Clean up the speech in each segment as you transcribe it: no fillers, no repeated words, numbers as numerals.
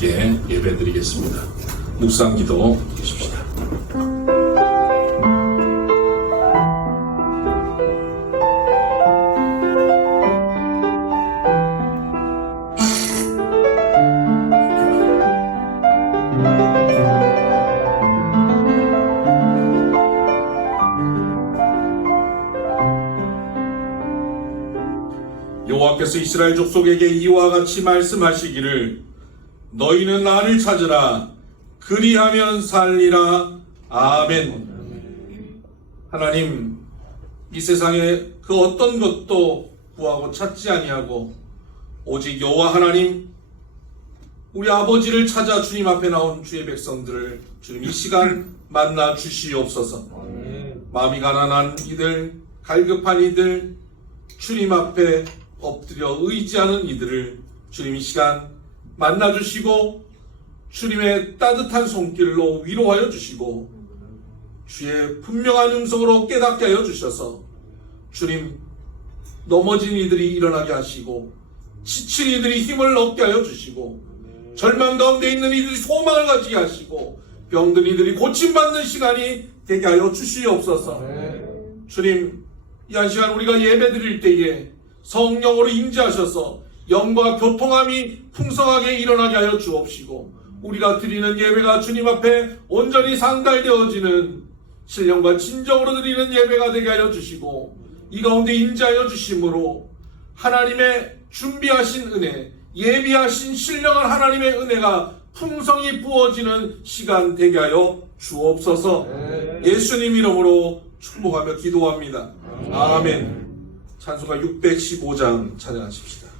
함께 예배드리겠습니다. 묵상 기도 드리십시다. 여호와께서 이스라엘 족속에게 이와 같이 말씀하시기를 너희는 나를 찾으라 그리하면 살리라. 아멘. 하나님, 이 세상에 그 어떤 것도 구하고 찾지 아니하고 오직 여호와 하나님, 우리 아버지를 찾아 주님 앞에 나온 주의 백성들을 주님 이 시간 만나 주시옵소서. 마음이 가난한 이들, 갈급한 이들, 주님 앞에 엎드려 의지하는 이들을 주님 이 시간 만나주시고 주님의 따뜻한 손길로 위로하여 주시고 주의 분명한 음성으로 깨닫게 하여 주셔서 주님 넘어진 이들이 일어나게 하시고 지친 이들이 힘을 얻게 하여 주시고 절망 가운데 있는 이들이 소망을 가지게 하시고 병든 이들이 고침받는 시간이 되게 하여 주시옵소서. 주님, 이 한 시간 우리가 예배 드릴 때에 성령으로 임재하셔서 영과 교통함이 풍성하게 일어나게 하여 주옵시고 우리가 드리는 예배가 주님 앞에 온전히 상달되어지는 신령과 진정으로 드리는 예배가 되게 하여 주시고 이 가운데 임재하여 주심으로 하나님의 준비하신 은혜, 예비하신 신령한 하나님의 은혜가 풍성히 부어지는 시간 되게 하여 주옵소서. 예수님 이름으로 축복하며 기도합니다. 아멘. 찬송가 615장 찬양하십시다.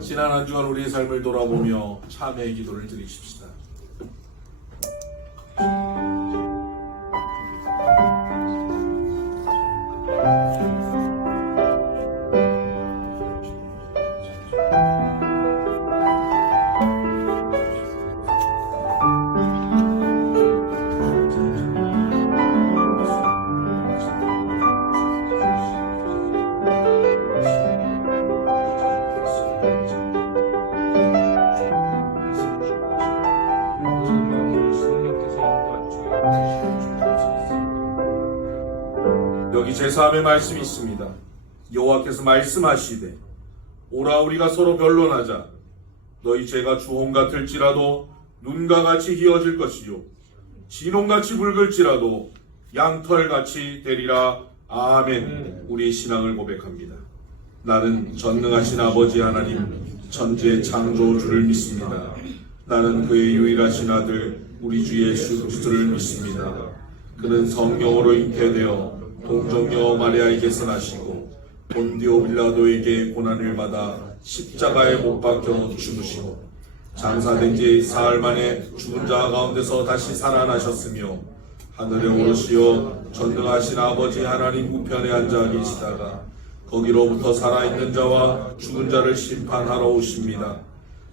지난 한 주간 우리의 삶을 돌아보며 참회의 기도를 드리십시다. 여기 제3의 말씀이 있습니다. 여호와께서 말씀하시되 오라 우리가 서로 변론하자. 너희 죄가 주홍 같을지라도 눈과 같이 희어질 것이요 진홍같이 붉을지라도 양털같이 되리라. 아멘. 우리 신앙을 고백합니다. 나는 전능하신 아버지 하나님, 천지의 창조주를 믿습니다. 나는 그의 유일하신 아들 우리 주 예수 그리스도를 믿습니다. 그는 성령으로 잉태되어 동정녀 마리아에게서 나시고 본디오 빌라도에게 고난을 받아 십자가에 못 박혀 죽으시고 장사된 지 사흘 만에 죽은 자 가운데서 다시 살아나셨으며 하늘에 오르시어 전능하신 아버지 하나님 우편에 앉아 계시다가 거기로부터 살아있는 자와 죽은 자를 심판하러 오십니다.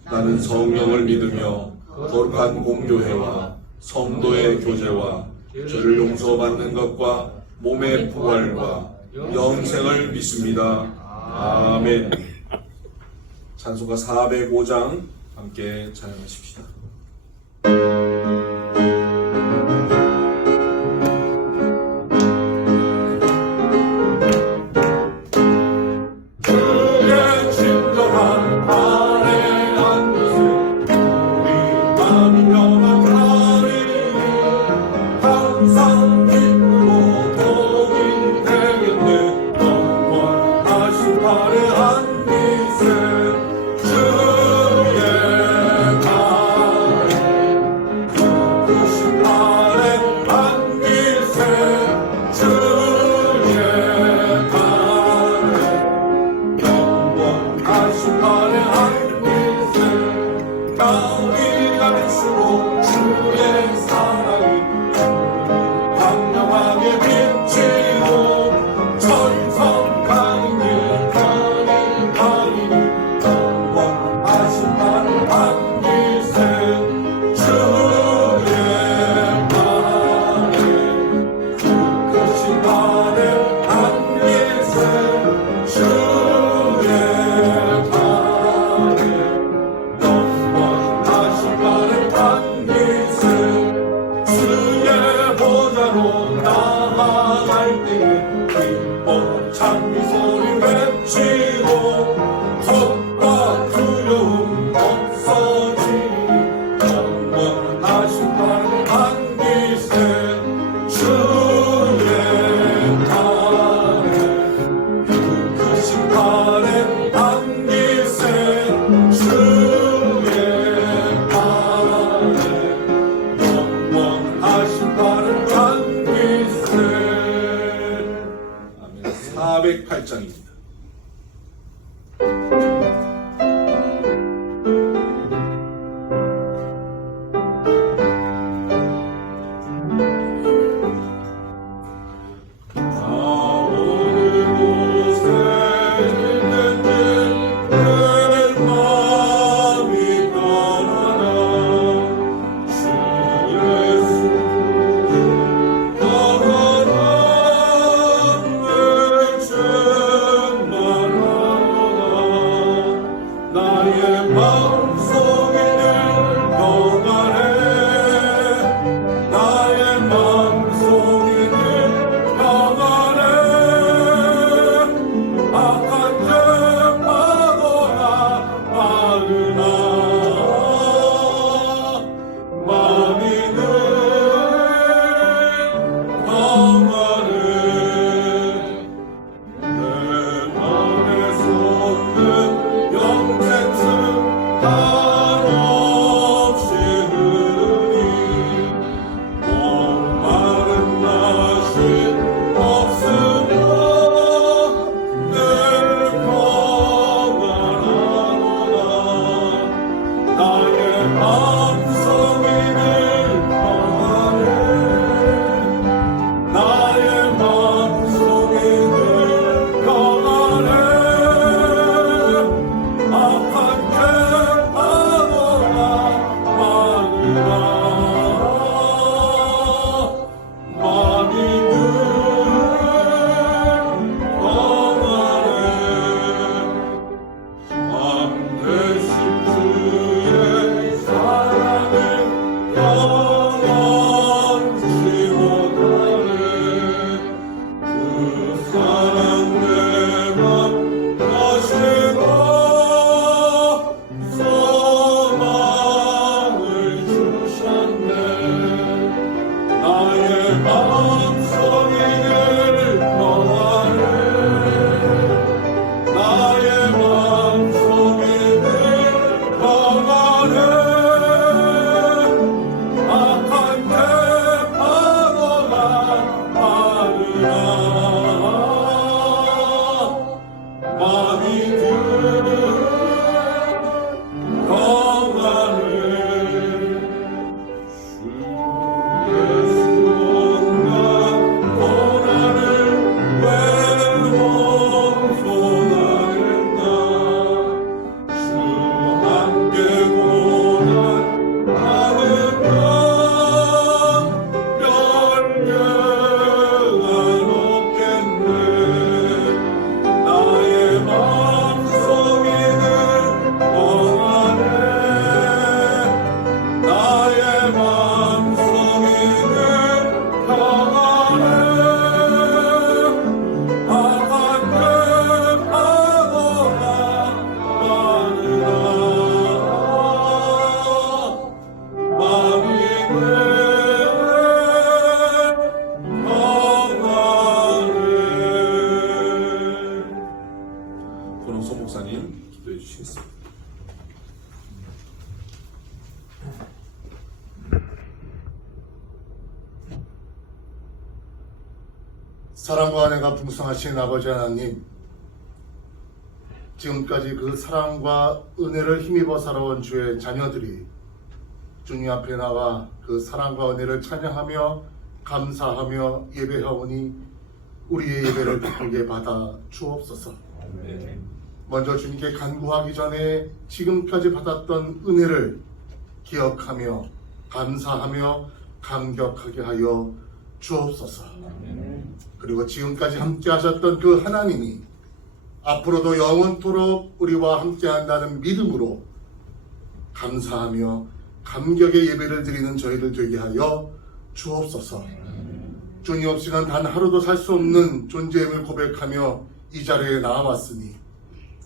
나는 성령을 믿으며 거룩한 공교회와 성도의 교제와 죄를 용서받는 것과 몸의 부활과 영생을 믿습니다. 아멘. 찬송가 405장 함께 찬양하십시다. 사랑과 은혜가 풍성하신 아버지 하나님, 지금까지 그 사랑과 은혜를 힘입어 살아온 주의 자녀들이 주님 앞에 나와 그 사랑과 은혜를 찬양하며 감사하며 예배하오니 우리의 예배를 기쁘게 받아 주옵소서. 먼저 주님께 간구하기 전에 지금까지 받았던 은혜를 기억하며 감사하며 감격하게 하여 주옵소서. 그리고 지금까지 함께 하셨던 그 하나님이 앞으로도 영원토록 우리와 함께 한다는 믿음으로 감사하며 감격의 예배를 드리는 저희들 되게 하여 주옵소서. 주님 없이는 단 하루도 살 수 없는 존재임을 고백하며 이 자리에 나와왔으니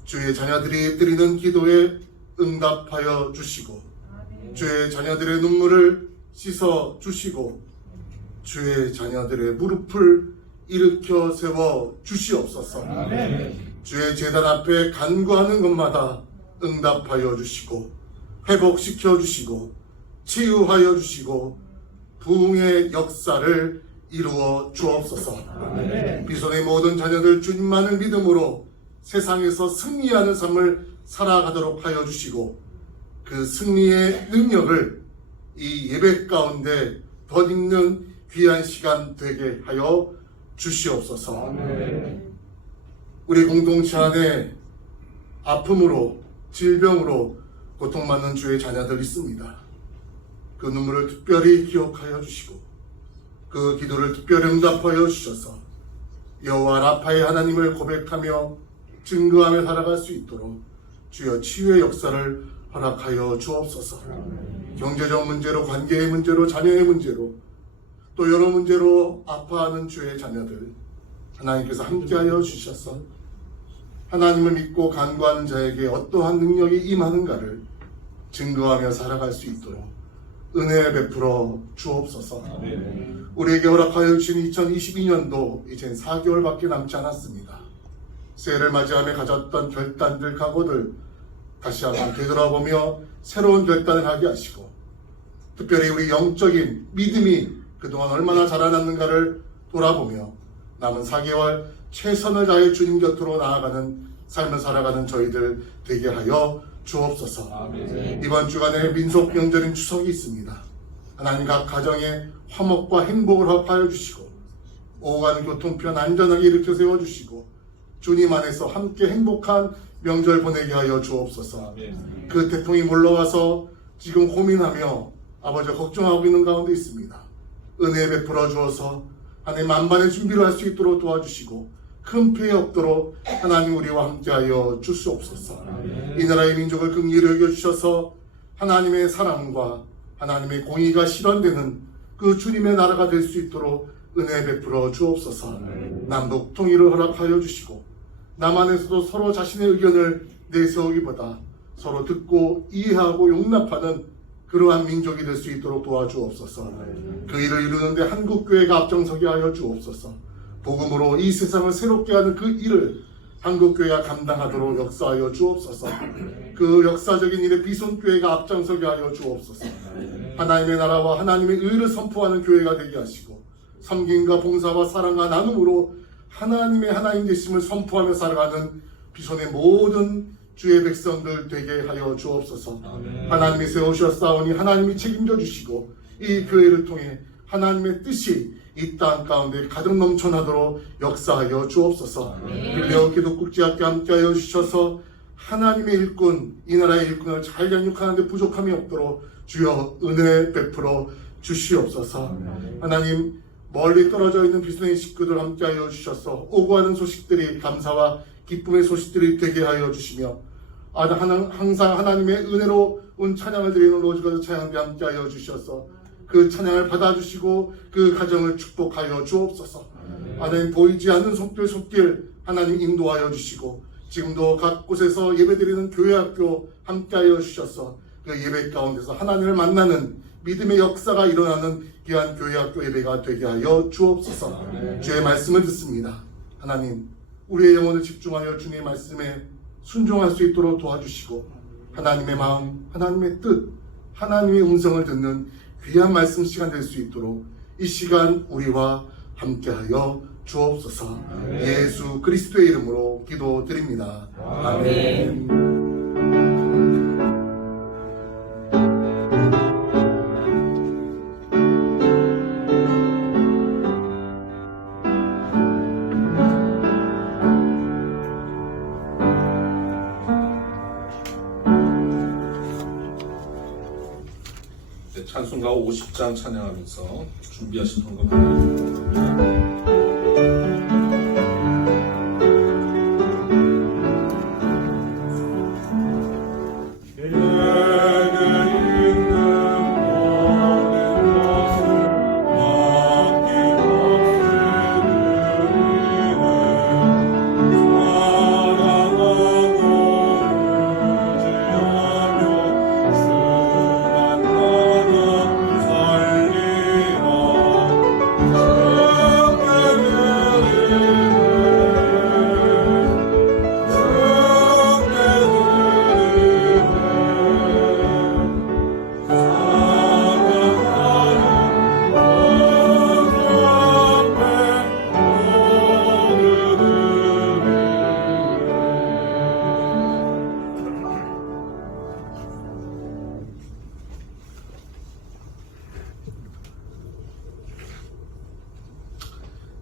주의 자녀들이 드리는 기도에 응답하여 주시고 주의 자녀들의 눈물을 씻어 주시고 주의 자녀들의 무릎을 일으켜 세워 주시옵소서. 주의 제단 앞에 간구하는 것마다 응답하여 주시고 회복시켜 주시고 치유하여 주시고 부흥의 역사를 이루어 주옵소서. 비손의 모든 자녀들 주님만을 믿음으로 세상에서 승리하는 삶을 살아가도록 하여 주시고 그 승리의 능력을 이 예배 가운데 덧입는 귀한 시간 되게 하여 주시옵소서. 우리 공동체 안에 아픔으로 질병으로 고통받는 주의 자녀들 있습니다. 그 눈물을 특별히 기억하여 주시고 그 기도를 특별히 응답하여 주셔서 여호와 라파의 하나님을 고백하며 증거하며 살아갈 수 있도록 주여 치유의 역사를 허락하여 주옵소서. 경제적 문제로, 관계의 문제로, 자녀의 문제로, 또 여러 문제로 아파하는 주의 자녀들 하나님께서 함께하여 주셔서 하나님을 믿고 간구하는 자에게 어떠한 능력이 임하는가를 증거하며 살아갈 수 있도록 은혜 베풀어 주옵소서. 우리에게 허락하여 주신 2022년도 이젠 4개월밖에 남지 않았습니다. 새해를 맞이하며 가졌던 결단들, 각오들 다시 한번 되돌아보며 새로운 결단을 하게 하시고 특별히 우리 영적인 믿음이 그동안 얼마나 자라났는가를 돌아보며 남은 4개월 최선을 다해 주님 곁으로 나아가는 삶을 살아가는 저희들 되게 하여 주옵소서. 아멘. 이번 주간에 민속 명절인 추석이 있습니다. 하나님 각 가정에 화목과 행복을 허락하여 주시고 오고 가는 교통편 안전하게 일으켜 세워주시고 주님 안에서 함께 행복한 명절 보내게 하여 주옵소서. 아멘. 그 태풍이 몰러와서 지금 고민하며 아버지 걱정하고 있는 가운데 있습니다. 은혜 베풀어 주어서 하나님 만반의 준비를 할 수 있도록 도와주시고 큰 피해 없도록 하나님 우리와 함께하여 주시옵소서. 아멘. 이 나라의 민족을 긍휼히 여겨주셔서 하나님의 사랑과 하나님의 공의가 실현되는 그 주님의 나라가 될 수 있도록 은혜 베풀어 주옵소서. 아멘. 남북 통일을 허락하여 주시고 남한에서도 서로 자신의 의견을 내세우기보다 서로 듣고 이해하고 용납하는 그러한 민족이 될 수 있도록 도와주옵소서. 그 일을 이루는데 한국교회가 앞장서게 하여 주옵소서. 복음으로 이 세상을 새롭게 하는 그 일을 한국교회가 감당하도록 역사하여 주옵소서. 그 역사적인 일에 비손교회가 앞장서게 하여 주옵소서. 하나님의 나라와 하나님의 의를 선포하는 교회가 되게 하시고 섬김과 봉사와 사랑과 나눔으로 하나님의 하나님 되심을 선포하며 살아가는 비손의 모든 주의 백성들 되게 하여 주옵소서. 아멘. 하나님이 세우셨사오니 하나님이 책임져 주시고 이 교회를 통해 하나님의 뜻이 이 땅 가운데 가득 넘쳐나도록 역사하여 주옵소서. 빌레오 기독국제학교 함께하여 주셔서 하나님의 일꾼, 이 나라의 일꾼을 잘 양육하는 데 부족함이 없도록 주여 은혜 베풀어 주시옵소서. 아멘. 하나님 멀리 떨어져 있는 비스의 식구들 함께하여 주셔서 오고 가는 소식들이 감사와 기쁨의 소식들이 되게 하여 주시며 항상 하나님의 은혜로 온 찬양을 드리는 로즈가드 찬양대 함께하여 주셔서 그 찬양을 받아주시고 그 가정을 축복하여 주옵소서. 하나님 보이지 않는 손길 하나님 인도하여 주시고 지금도 각 곳에서 예배드리는 교회학교 함께하여 주셔서 그 예배 가운데서 하나님을 만나는 믿음의 역사가 일어나는 귀한 교회학교 예배가 되게 하여 주옵소서. 주의 말씀을 듣습니다. 하나님 우리의 영혼을 집중하여 주님의 말씀에 순종할 수 있도록 도와주시고 하나님의 마음, 하나님의 뜻, 하나님의 음성을 듣는 귀한 말씀 시간 될 수 있도록 이 시간 우리와 함께하여 주옵소서. 예수 그리스도의 이름으로 기도드립니다. 아멘. 네, 찬송가 50장 찬양하면서 준비하신 헌금 하나님 감사합니다.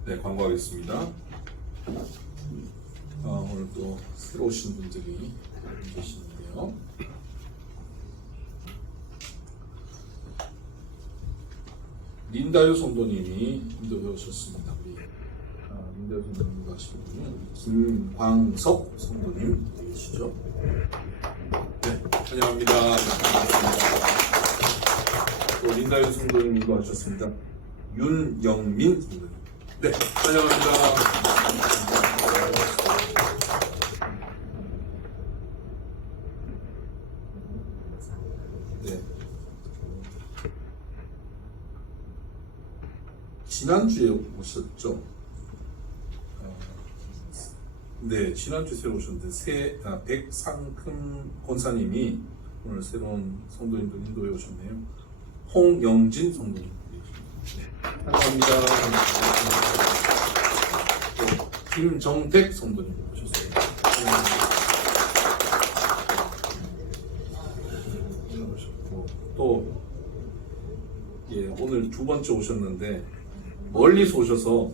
네, 광고하겠습니다. 오늘 또 새로 오신 분들이 계시는데요. 린다유 성도님이 인도해 오셨습니다. 우리 린다유 성도님과 하신 분은 김광석 성도님 계시죠? 네, 환영합니다. 또 린다유 성도님도 하셨습니다. 윤영민 성도님. 네, 환영합니다. 네. 지난주에 오셨죠? 네, 지난주에 새로 오셨는데, 백상큰 권사님이 오늘 새로운 성도님들 인도해 오셨네요. 홍영진 성도님. 네, 감사합니다. 김정택 성도님 오셨어요. 또 예, 오늘 두 번째 오셨는데 멀리서 오셔서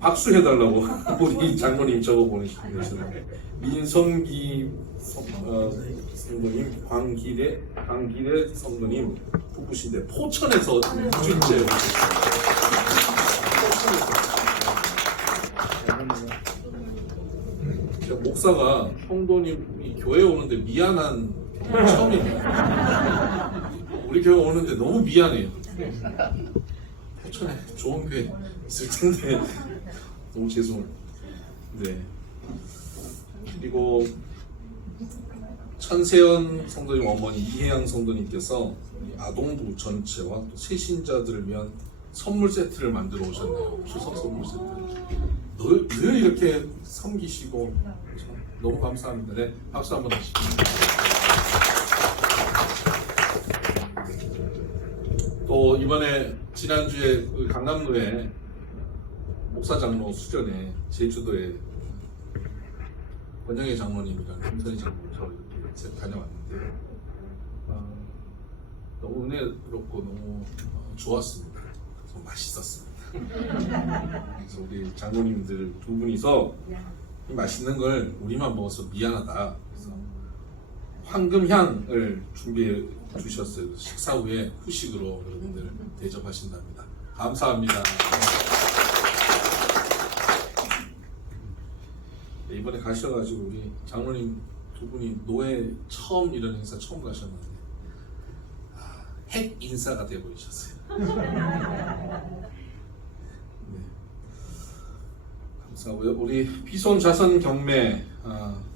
박수 해달라고 우리 장모님 적어 보내시는 민성기 성도님, 광길의 성도님 부부신데 포천에서 2주째 제가 목사가 성도님이 교회 오는데 미안한 경험이 처음입니다. 우리 교회 오는데 너무 미안해요. 포천에 좋은 교회 있을 텐데 너무 죄송해요. 네. 그리고 천세연 성도님 어머니 이혜양 성도님께서 아동부 전체와 또 새신자들을 위한 선물 세트를 만들어 오셨네요. 추석 선물 세트. 늘 이렇게 섬기시고 너무 감사합니다. 네, 박수 한번 하시죠. 또 이번에 지난주에 그 강남로에 목사장로 수련회 제주도에 권영애 장로님이랑 김선희 장로님 저 이렇게 다녀왔는데 너무 은혜롭고 너무 좋았습니다. 너무 맛있었습니다. 그래서 우리 장로님들 두 분이서 이 맛있는 걸 우리만 먹어서 미안하다. 그래서 황금향을 준비해 주셨어요. 식사 후에 후식으로 여러분들 대접하신답니다. 감사합니다. 네, 이번에 가셔가지고 우리 장로님 두 분이 노예 처음 이런 행사 처음 가셨는데 핵 인사가 돼 보이셨어요. 네. 감사하고요. 우리 비손 자선 경매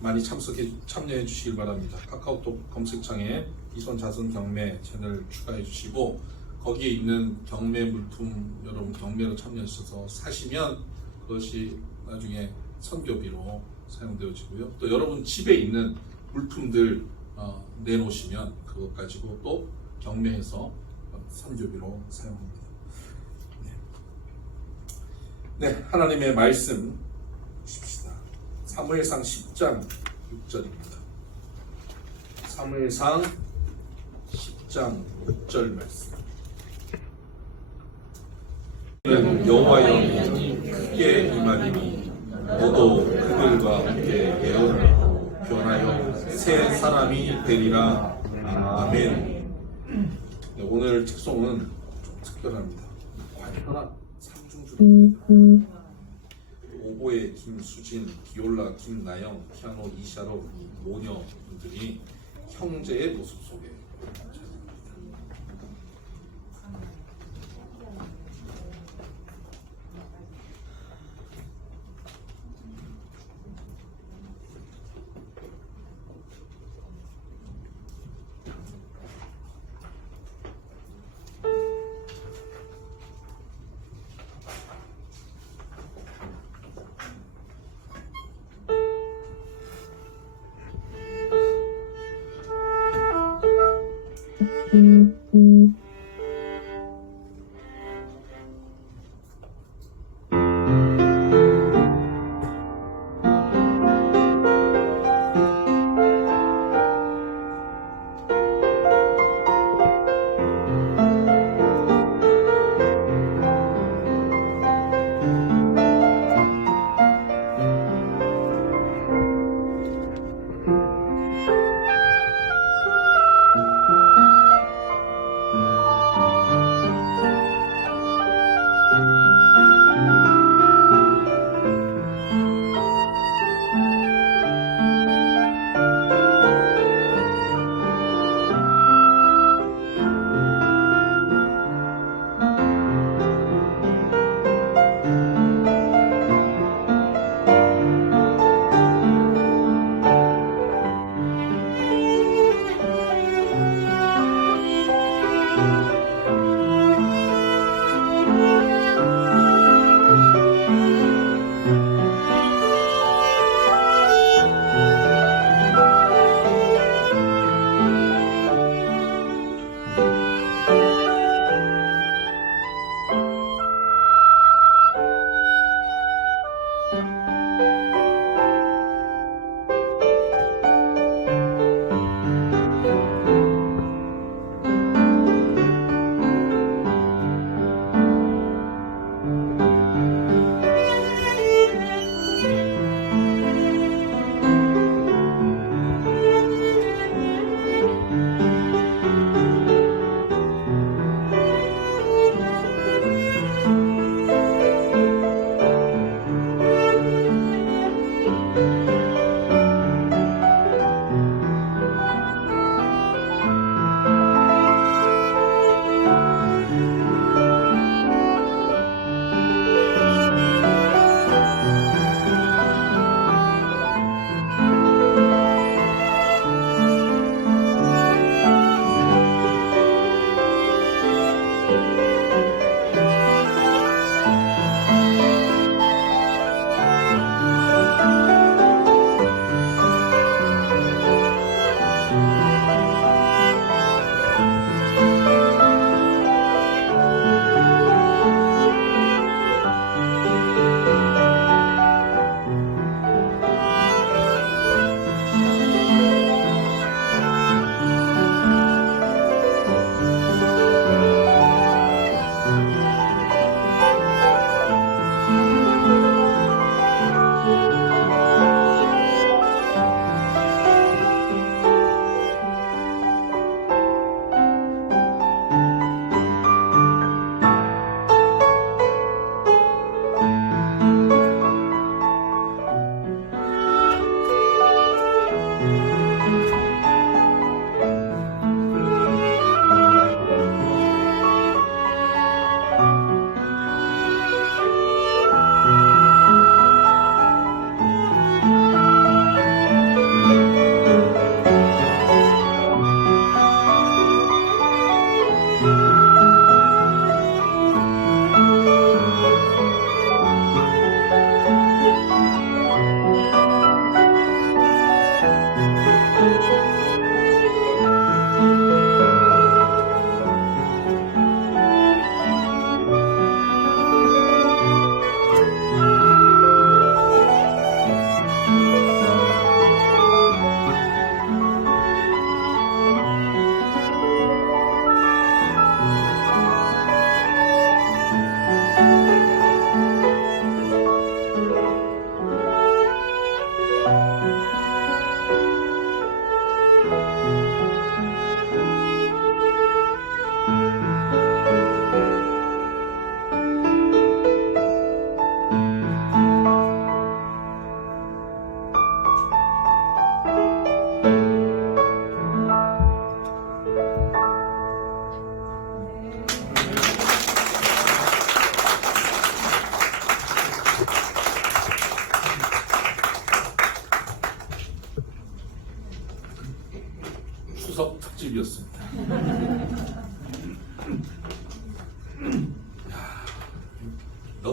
많이 참여해 주시길 바랍니다. 카카오톡 검색창에 비손 자선 경매 채널 추가해 주시고 거기에 있는 경매 물품 여러분 경매로 참여하셔서 사시면 그것이 나중에 선교비로 사용되어지고요. 또 여러분 집에 있는 물품들 내놓으시면 그것 가지고 또 경매해서 선교비로 사용합니다. 네. 네, 하나님의 말씀 보십시다. 사무엘상 10장 6절입니다. 사무엘상 10장 6절 말씀. 여호와의 영이 크게 임하리니 너도 그들과 함께 예언을 변하여 새 사람이 되리라. 아멘. 네, 오늘 책송은 좀 특별합니다. 관현악 삼중주입니다. 오보에 김수진, 비올라 김나영, 피아노 이샤로 모녀분들이 형제의 모습 속에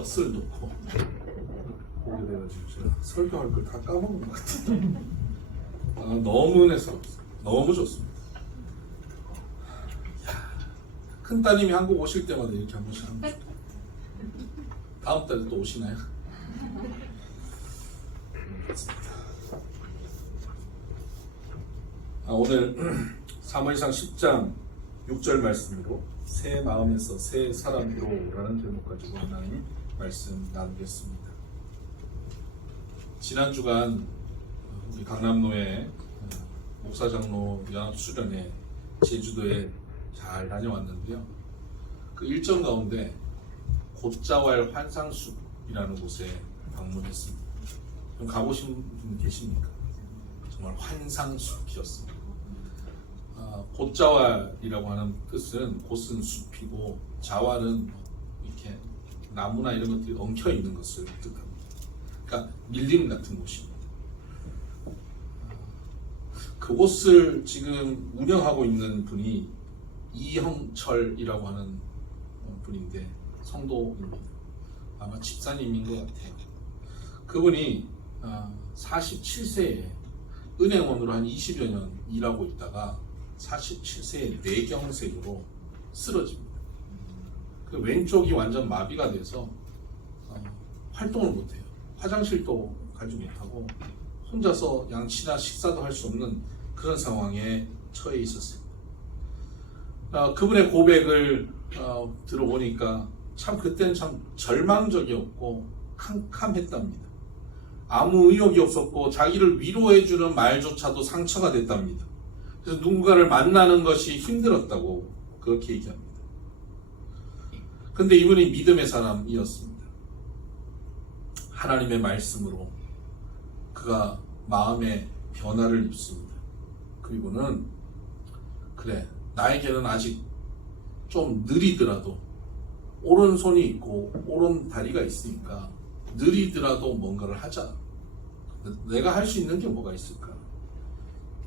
넋을 놓고 보게 돼가지고 제가 설교할 걸 다 까먹은 것 같아요. 너무 은혜스럽습니다. 너무 좋습니다. 큰 따님이 한국 오실 때마다 이렇게 한 번씩 합니다. 다음 달에 또 오시나요? 오늘 사무엘상 10장 6절 말씀으로 새 마음에서 새 사람으로 라는 제목 가지고 하나님 말씀 나누겠습니다. 지난 주간 우리 강남로의 목사장로 연합수련회 제주도에 잘 다녀왔는데요. 그 일정 가운데 곶자왈 환상숲이라는 곳에 방문했습니다. 좀 가보신 분 계십니까? 정말 환상숲이었습니다. 곶자왈이라고 하는 뜻은 곶은 숲이고 자왈은 이렇게 나무나 이런 것들이 엉켜 있는 것을 뜻합니다. 그러니까 밀림 같은 곳입니다. 그곳을 지금 운영하고 있는 분이 이형철이라고 하는 분인데 성도입니다. 아마 집사님인 것 같아요. 그분이 47세에 은행원으로 한 20여 년 일하고 있다가 47세에 뇌경색으로 쓰러집니다. 그 왼쪽이 완전 마비가 돼서 활동을 못해요. 화장실도 가지 못하고 혼자서 양치나 식사도 할 수 없는 그런 상황에 처해 있었습니다. 그분의 고백을 들어보니까 참 그때는 참 절망적이었고 캄캄했답니다. 아무 의욕이 없었고 자기를 위로해주는 말조차도 상처가 됐답니다. 그래서 누군가를 만나는 것이 힘들었다고 그렇게 얘기합니다. 근데 이분이 믿음의 사람이었습니다. 하나님의 말씀으로 그가 마음의 변화를 입습니다. 그리고는 그래, 나에게는 아직 좀 느리더라도 오른손이 있고 오른다리가 있으니까 느리더라도 뭔가를 하자. 내가 할 수 있는 게 뭐가 있을까?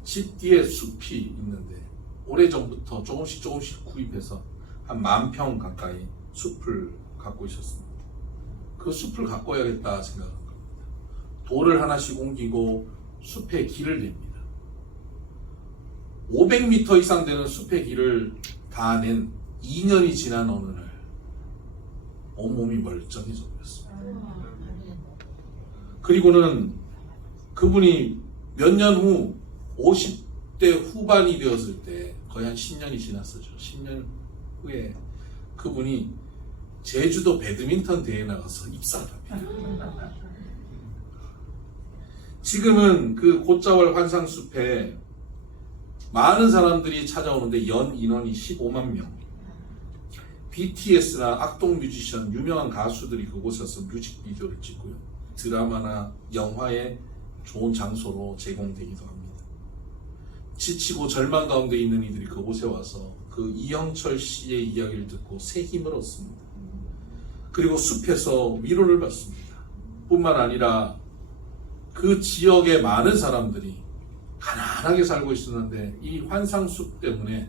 집 뒤에 숲이 있는데 오래전부터 조금씩 구입해서 한 10,000평 가까이 숲을 갖고 있었습니다. 그 숲을 가꿔야겠다 생각한 겁니다. 돌을 하나씩 옮기고 숲에 길을 냅니다. 500m 이상 되는 숲의 길을 다 낸 2년이 지난 어느 날 온몸이 멀쩡해져 버렸습니다. 그리고는 그분이 몇 년 후 50대 후반이 되었을 때 거의 한 10년이 지났었죠. 10년 후에 그분이 제주도 배드민턴 대회에 나가서 입상을 합니다. 지금은 그 곶자왈 환상숲에 많은 사람들이 찾아오는데 연 인원이 15만 명. BTS나 악동 뮤지션, 유명한 가수들이 그곳에서 뮤직비디오를 찍고요. 드라마나 영화의 좋은 장소로 제공되기도 합니다. 지치고 절망 가운데 있는 이들이 그곳에 와서 그 이형철 씨의 이야기를 듣고 새 힘을 얻습니다. 그리고 숲에서 위로를 받습니다. 뿐만 아니라 그 지역의 많은 사람들이 가난하게 살고 있었는데 이 환상숲 때문에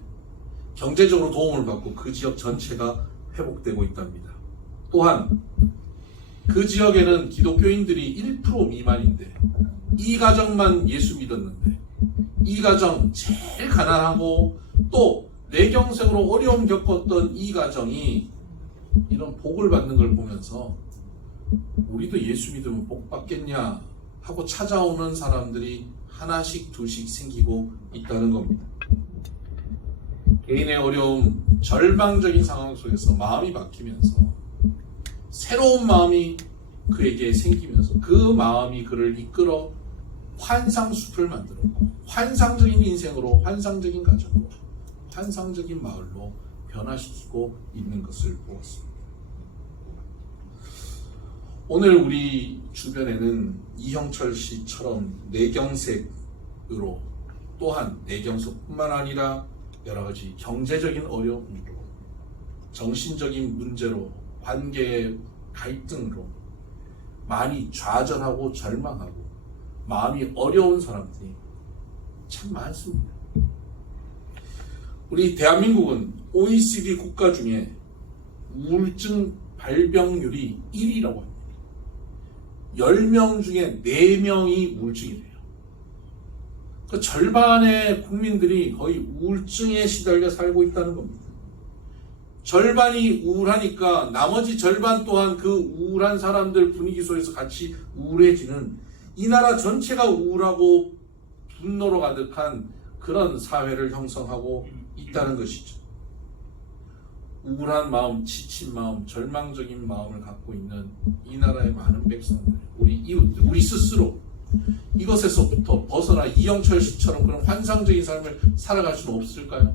경제적으로 도움을 받고 그 지역 전체가 회복되고 있답니다. 또한 그 지역에는 기독교인들이 1% 미만인데 이 가정만 예수 믿었는데 이 가정 제일 가난하고 또 뇌경색으로 어려움 겪었던 이 가정이 이런 복을 받는 걸 보면서 우리도 예수 믿으면 복 받겠냐 하고 찾아오는 사람들이 하나씩 둘씩 생기고 있다는 겁니다. 개인의 어려움, 절망적인 상황 속에서 마음이 바뀌면서 새로운 마음이 그에게 생기면서 그 마음이 그를 이끌어 환상숲을 만들었고 환상적인 인생으로, 환상적인 가정으로, 환상적인 마을로 변화시키고 있는 것을 보았습니다. 오늘 우리 주변에는 이형철 씨처럼 뇌경색으로 또한 뇌경색뿐만 아니라 여러 가지 경제적인 어려움으로, 정신적인 문제로, 관계의 갈등으로 많이 좌절하고 절망하고 마음이 어려운 사람들이 참 많습니다. 우리 대한민국은 OECD 국가 중에 우울증 발병률이 1위라고 합니다. 10명 중에 4명이 우울증이래요. 그 절반의 국민들이 거의 우울증에 시달려 살고 있다는 겁니다. 절반이 우울하니까 나머지 절반 또한 그 우울한 사람들 분위기 속에서 같이 우울해지는, 이 나라 전체가 우울하고 분노로 가득한 그런 사회를 형성하고 있다는 것이죠. 우울한 마음, 지친 마음, 절망적인 마음을 갖고 있는 이 나라의 많은 백성들, 우리 이웃들, 우리 스스로 이것에서부터 벗어나 이영철 씨처럼 그런 환상적인 삶을 살아갈 수는 없을까요?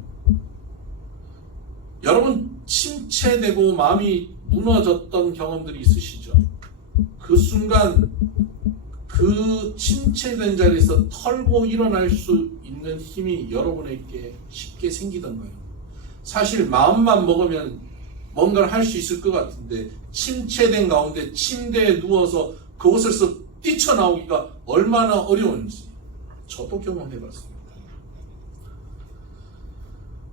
여러분, 침체되고 마음이 무너졌던 경험들이 있으시죠? 그 순간 그 침체된 자리에서 털고 일어날 수 있는 힘이 여러분에게 쉽게 생기던가요? 사실 마음만 먹으면 뭔가를 할 수 있을 것 같은데, 침체된 가운데 침대에 누워서 그곳에서 뛰쳐나오기가 얼마나 어려운지 저도 경험해봤습니다.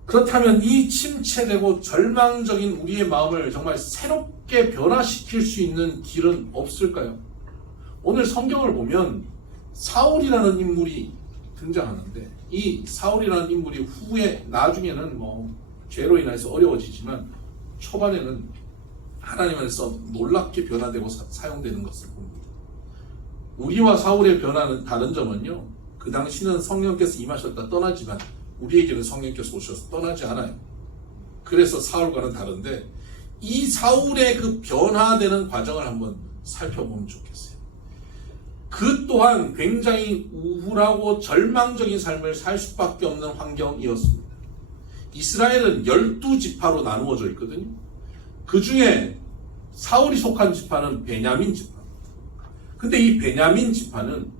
그렇다면 이 침체되고 절망적인 우리의 마음을 정말 새롭게 변화시킬 수 있는 길은 없을까요? 오늘 성경을 보면 사울이라는 인물이 등장하는데, 이 사울이라는 인물이 후에 나중에는 죄로 인해서 어려워지지만 초반에는 하나님 안에서 놀랍게 변화되고 사용되는 것을 봅니다. 우리와 사울의 변화는 다른 점은요, 그 당시는 성령께서 임하셨다 떠나지만 우리에게는 성령께서 오셔서 떠나지 않아요. 그래서 사울과는 다른데, 이 사울의 그 변화되는 과정을 한번 살펴보면 좋겠어요. 그 또한 굉장히 우울하고 절망적인 삶을 살 수밖에 없는 환경이었습니다. 이스라엘은 12지파로 나누어져 있거든요. 그 중에 사울이 속한 지파는 베냐민 지파. 근데 이 베냐민 지파는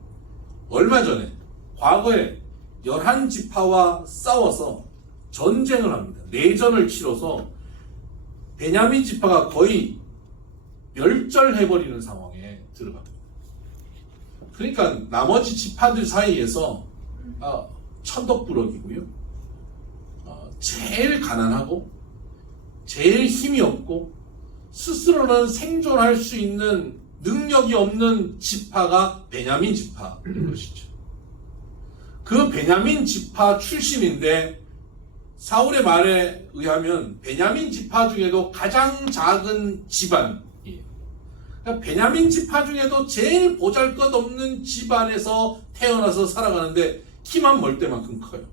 얼마 전에 과거에 11지파와 싸워서 전쟁을 합니다. 내전을 치러서 베냐민 지파가 거의 멸절해버리는 상황에 들어갑니다. 그러니까 나머지 지파들 사이에서 천덕부럭이고요. 제일 가난하고 제일 힘이 없고 스스로는 생존할 수 있는 능력이 없는 지파가 베냐민 지파인 것이죠. 그 베냐민 지파 출신인데, 사울의 말에 의하면 베냐민 지파 중에도 가장 작은 집안이에요. 그러니까 베냐민 지파 중에도 제일 보잘것없는 집안에서 태어나서 살아가는데 키만 멀 때만큼 커요.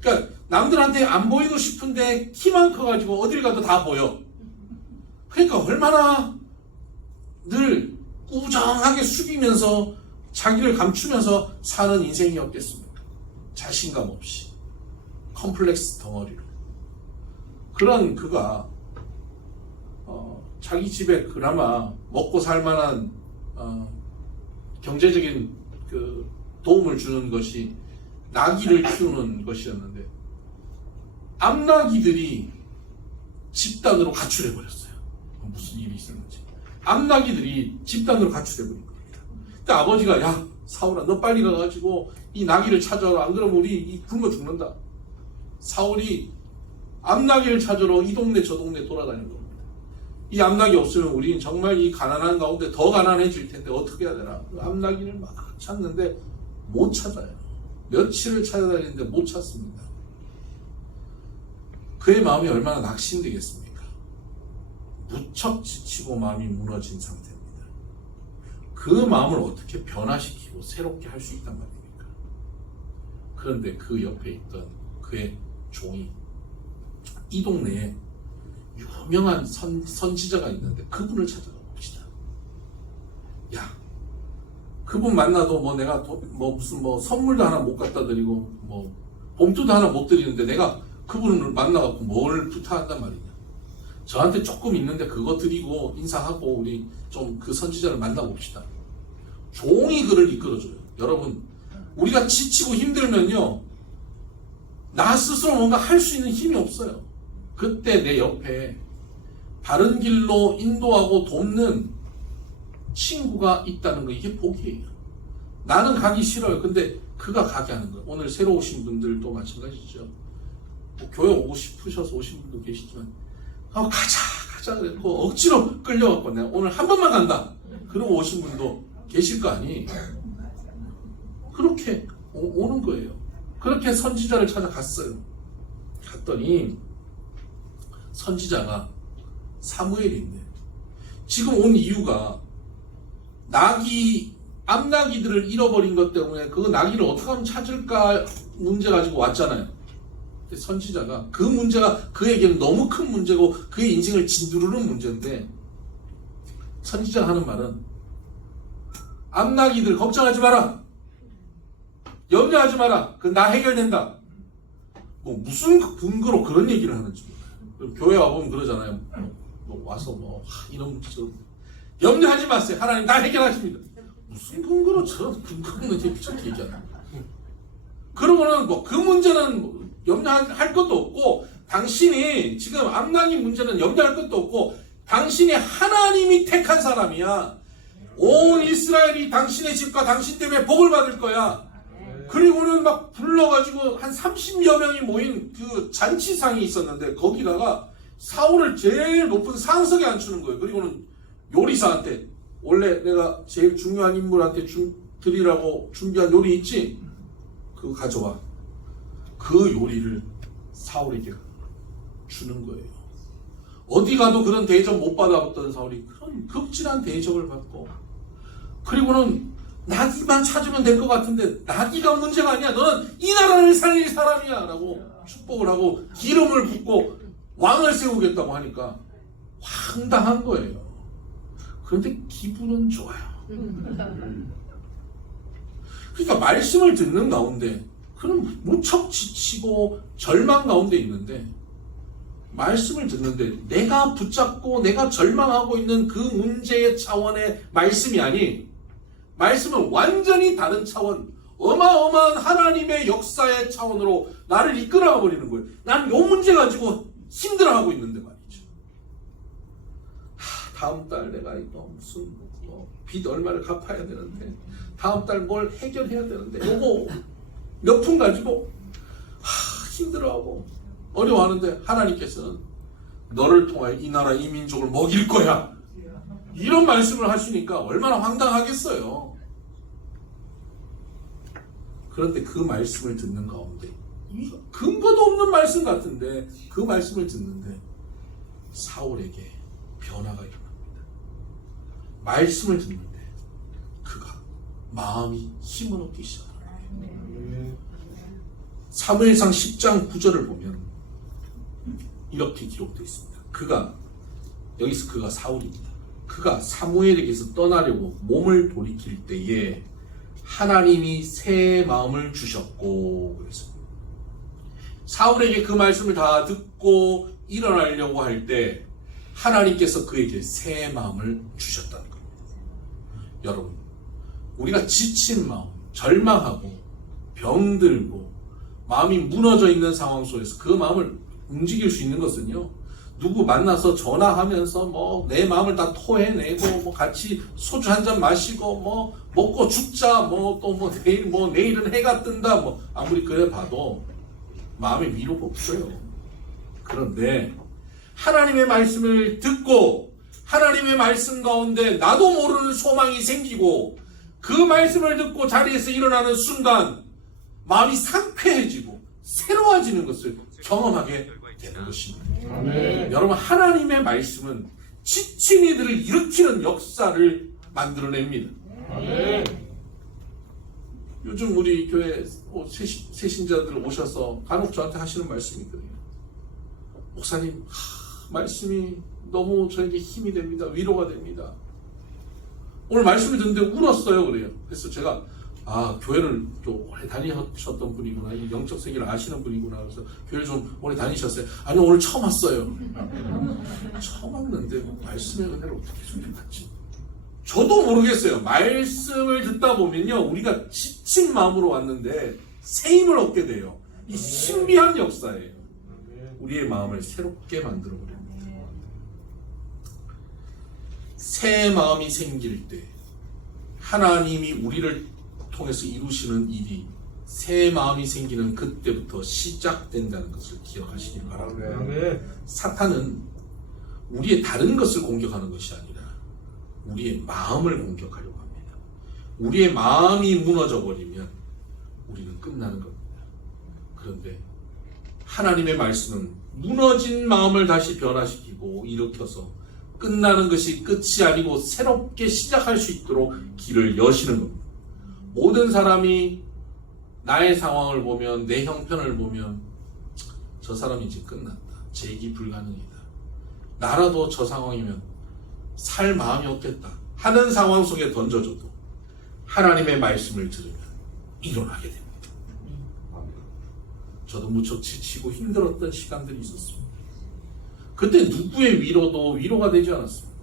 그러니까 남들한테 안 보이고 싶은데 키만 커가지고 어딜 가도 다 보여. 그러니까 얼마나 늘 꾸정하게 숙이면서 자기를 감추면서 사는 인생이었겠습니까? 자신감 없이 컴플렉스 덩어리로. 그런 그가 자기 집에 그나마 먹고 살만한 경제적인 그 도움을 주는 것이 나귀를 키우는 것이었는데, 암나귀들이 집단으로 가출해버렸어요. 무슨 일이 있었는지. 암나귀들이 집단으로 가출해버린 겁니다. 근데 아버지가, 야 사울아, 너 빨리 가가지고 이 나귀를 찾아라. 안 그러면 우리 굶어 죽는다. 사울이 암나귀를 찾으러 이 동네 저 동네 돌아다니는 겁니다. 이 암나귀 없으면 우리는 정말 이 가난한 가운데 더 가난해질 텐데 어떻게 해야 되나. 그 암나귀를 막 찾는데 못 찾아요. 며칠을 찾아다니는데 못 찾습니다. 그의 마음이 얼마나 낙심되겠습니까? 무척 지치고 마음이 무너진 상태입니다. 그 마음을 어떻게 변화시키고 새롭게 할 수 있단 말입니까? 그런데 그 옆에 있던 그의 종이 이 동네에 유명한 선지자가 있는데 그분을 찾아가 봅시다. 야, 그분 만나도 내가 무슨 선물도 하나 못 갖다 드리고 봉투도 하나 못 드리는데 내가 그분을 만나갖고 뭘 부탁한단 말이냐. 저한테 조금 있는데 그거 드리고 인사하고 우리 좀 그 선지자를 만나봅시다. 종이 그를 이끌어줘요. 여러분, 우리가 지치고 힘들면요, 나 스스로 뭔가 할 수 있는 힘이 없어요. 그때 내 옆에 바른 길로 인도하고 돕는 친구가 있다는 거, 이게 복이에요. 나는 가기 싫어요. 근데 그가 가게 하는 거예요. 오늘 새로 오신 분들도 마찬가지죠. 교회 오고 싶으셔서 오신 분도 계시지만 가자. 가자 그랬고 억지로 끌려갖고 내가 오늘 한 번만 간다 그러고 오신 분도 계실 거 아니. 그렇게 오는 거예요. 그렇게 선지자를 찾아갔어요. 갔더니 선지자가 사무엘이 있네. 지금 온 이유가 암나귀들을 잃어버린 것 때문에 그 나귀를 어떻게 하면 찾을까 문제 가지고 왔잖아요. 근데 선지자가 그 문제가 그에게는 너무 큰 문제고 그의 인생을 짓누르는 문제인데 선지자가 하는 말은 암나귀들 걱정하지 마라. 염려하지 마라. 그 나 해결된다. 뭐 무슨 근거로 그런 얘기를 하는지 몰라요. 교회 와보면 그러잖아요. 와서 이런 염려하지 마세요. 하나님 다 해결하십니다. 무슨 근거로 저런 근거 없는 얘기 저렇게 얘기하나. 그러고는 그 문제는 염려할 것도 없고 당신이 지금 암나귀 문제는 염려할 것도 없고 당신이 하나님이 택한 사람이야. 온 이스라엘이 당신의 집과 당신 때문에 복을 받을 거야. 그리고는 막 불러가지고 한 30여 명이 모인 그 잔치상이 있었는데 거기다가 사울을 제일 높은 상석에 앉추는 거예요. 그리고는 요리사한테 원래 내가 제일 중요한 인물한테 드리라고 준비한 요리 있지? 그거 가져와. 그 요리를 사울에게 주는 거예요. 어디 가도 그런 대접 못 받아봤던 사울이 그런 극진한 대접을 받고 그리고는 나귀만 찾으면 될 것 같은데 나귀가 문제가 아니야. 너는 이 나라를 살릴 사람이야 라고 축복을 하고 기름을 붓고 왕을 세우겠다고 하니까 황당한 거예요. 그런데 기분은 좋아요. 그러니까 말씀을 듣는 가운데 그는 무척 지치고 절망 가운데 있는데 말씀을 듣는데 내가 붙잡고 내가 절망하고 있는 그 문제의 차원의 말씀이 아닌 말씀은 완전히 다른 차원, 어마어마한 하나님의 역사의 차원으로 나를 이끌어가 버리는 거예요. 난 이 문제 가지고 힘들어하고 있는데 말이죠. 다음 달 내가 이거 무슨 빚 얼마를 갚아야 되는데 다음 달 뭘 해결해야 되는데 요거 몇 푼 가지고 힘들어하고 어려워하는데 하나님께서는 너를 통하여 이 나라 이 민족을 먹일 거야. 이런 말씀을 하시니까 얼마나 황당하겠어요. 그런데 그 말씀을 듣는 가운데 근거도 없는 말씀 같은데 그 말씀을 듣는데 사울에게 변화가 일어납니다. 말씀을 듣는데 그가 마음이 힘을 얻기 시작합니다. 사무엘상 10장 9절을 보면 이렇게 기록되어 있습니다. 여기서 그가 사울입니다. 그가 사무엘에게서 떠나려고 몸을 돌이킬 때에 하나님이 새 마음을 주셨고 그랬습니다. 사울에게 그 말씀을 다 듣고 일어나려고 할 때 하나님께서 그에게 새 마음을 주셨다는 겁니다. 여러분, 우리가 지친 마음, 절망하고 병들고 마음이 무너져 있는 상황 속에서 그 마음을 움직일 수 있는 것은요, 누구 만나서 전화하면서 내 마음을 다 토해내고 같이 소주 한잔 마시고 먹고 죽자 내일은 해가 뜬다 아무리 그래 봐도 마음에 위로가 없어요. 그런데 하나님의 말씀을 듣고 하나님의 말씀 가운데 나도 모르는 소망이 생기고 그 말씀을 듣고 자리에서 일어나는 순간 마음이 상쾌해지고 새로워지는 것을 경험하게 되는 것입니다. 아멘. 여러분, 하나님의 말씀은 지친 이들을 일으키는 역사를 만들어냅니다. 아멘. 요즘 우리 교회 새신자들 오셔서 간혹 저한테 하시는 말씀이 있거든요. 목사님, 말씀이 너무 저에게 힘이 됩니다. 위로가 됩니다. 오늘 말씀을 듣는데 울었어요. 그래요. 그래서 제가 교회를 좀 오래 다니셨던 분이구나. 영적 세계를 아시는 분이구나. 그래서 교회를 좀 오래 다니셨어요. 아니, 오늘 처음 왔어요. 처음 왔는데 말씀의 은혜를 어떻게 저렇게 받지? 저도 모르겠어요. 말씀을 듣다 보면요, 우리가 지친 마음으로 왔는데 새 힘을 얻게 돼요. 이 신비한 역사예요. 우리의 마음을 새롭게 만들어버립니다. 새 마음이 생길 때 하나님이 우리를 통해서 이루시는 일이 새 마음이 생기는 그때부터 시작된다는 것을 기억하시기 바랍니다. 사탄은 우리의 다른 것을 공격하는 것이 아니라 우리의 마음을 공격하려고 합니다. 우리의 마음이 무너져 버리면 우리는 끝나는 겁니다. 그런데 하나님의 말씀은 무너진 마음을 다시 변화시키고 일으켜서 끝나는 것이 끝이 아니고 새롭게 시작할 수 있도록 길을 여시는 겁니다. 모든 사람이 나의 상황을 보면, 내 형편을 보면 저 사람이 이제 끝났다, 재기 불가능이다, 나라도 저 상황이면 살 마음이 없겠다 하는 상황 속에 던져줘도 하나님의 말씀을 들으면 일어나게 됩니다. 저도 무척 지치고 힘들었던 시간들이 있었습니다. 그때 누구의 위로도 위로가 되지 않았습니다.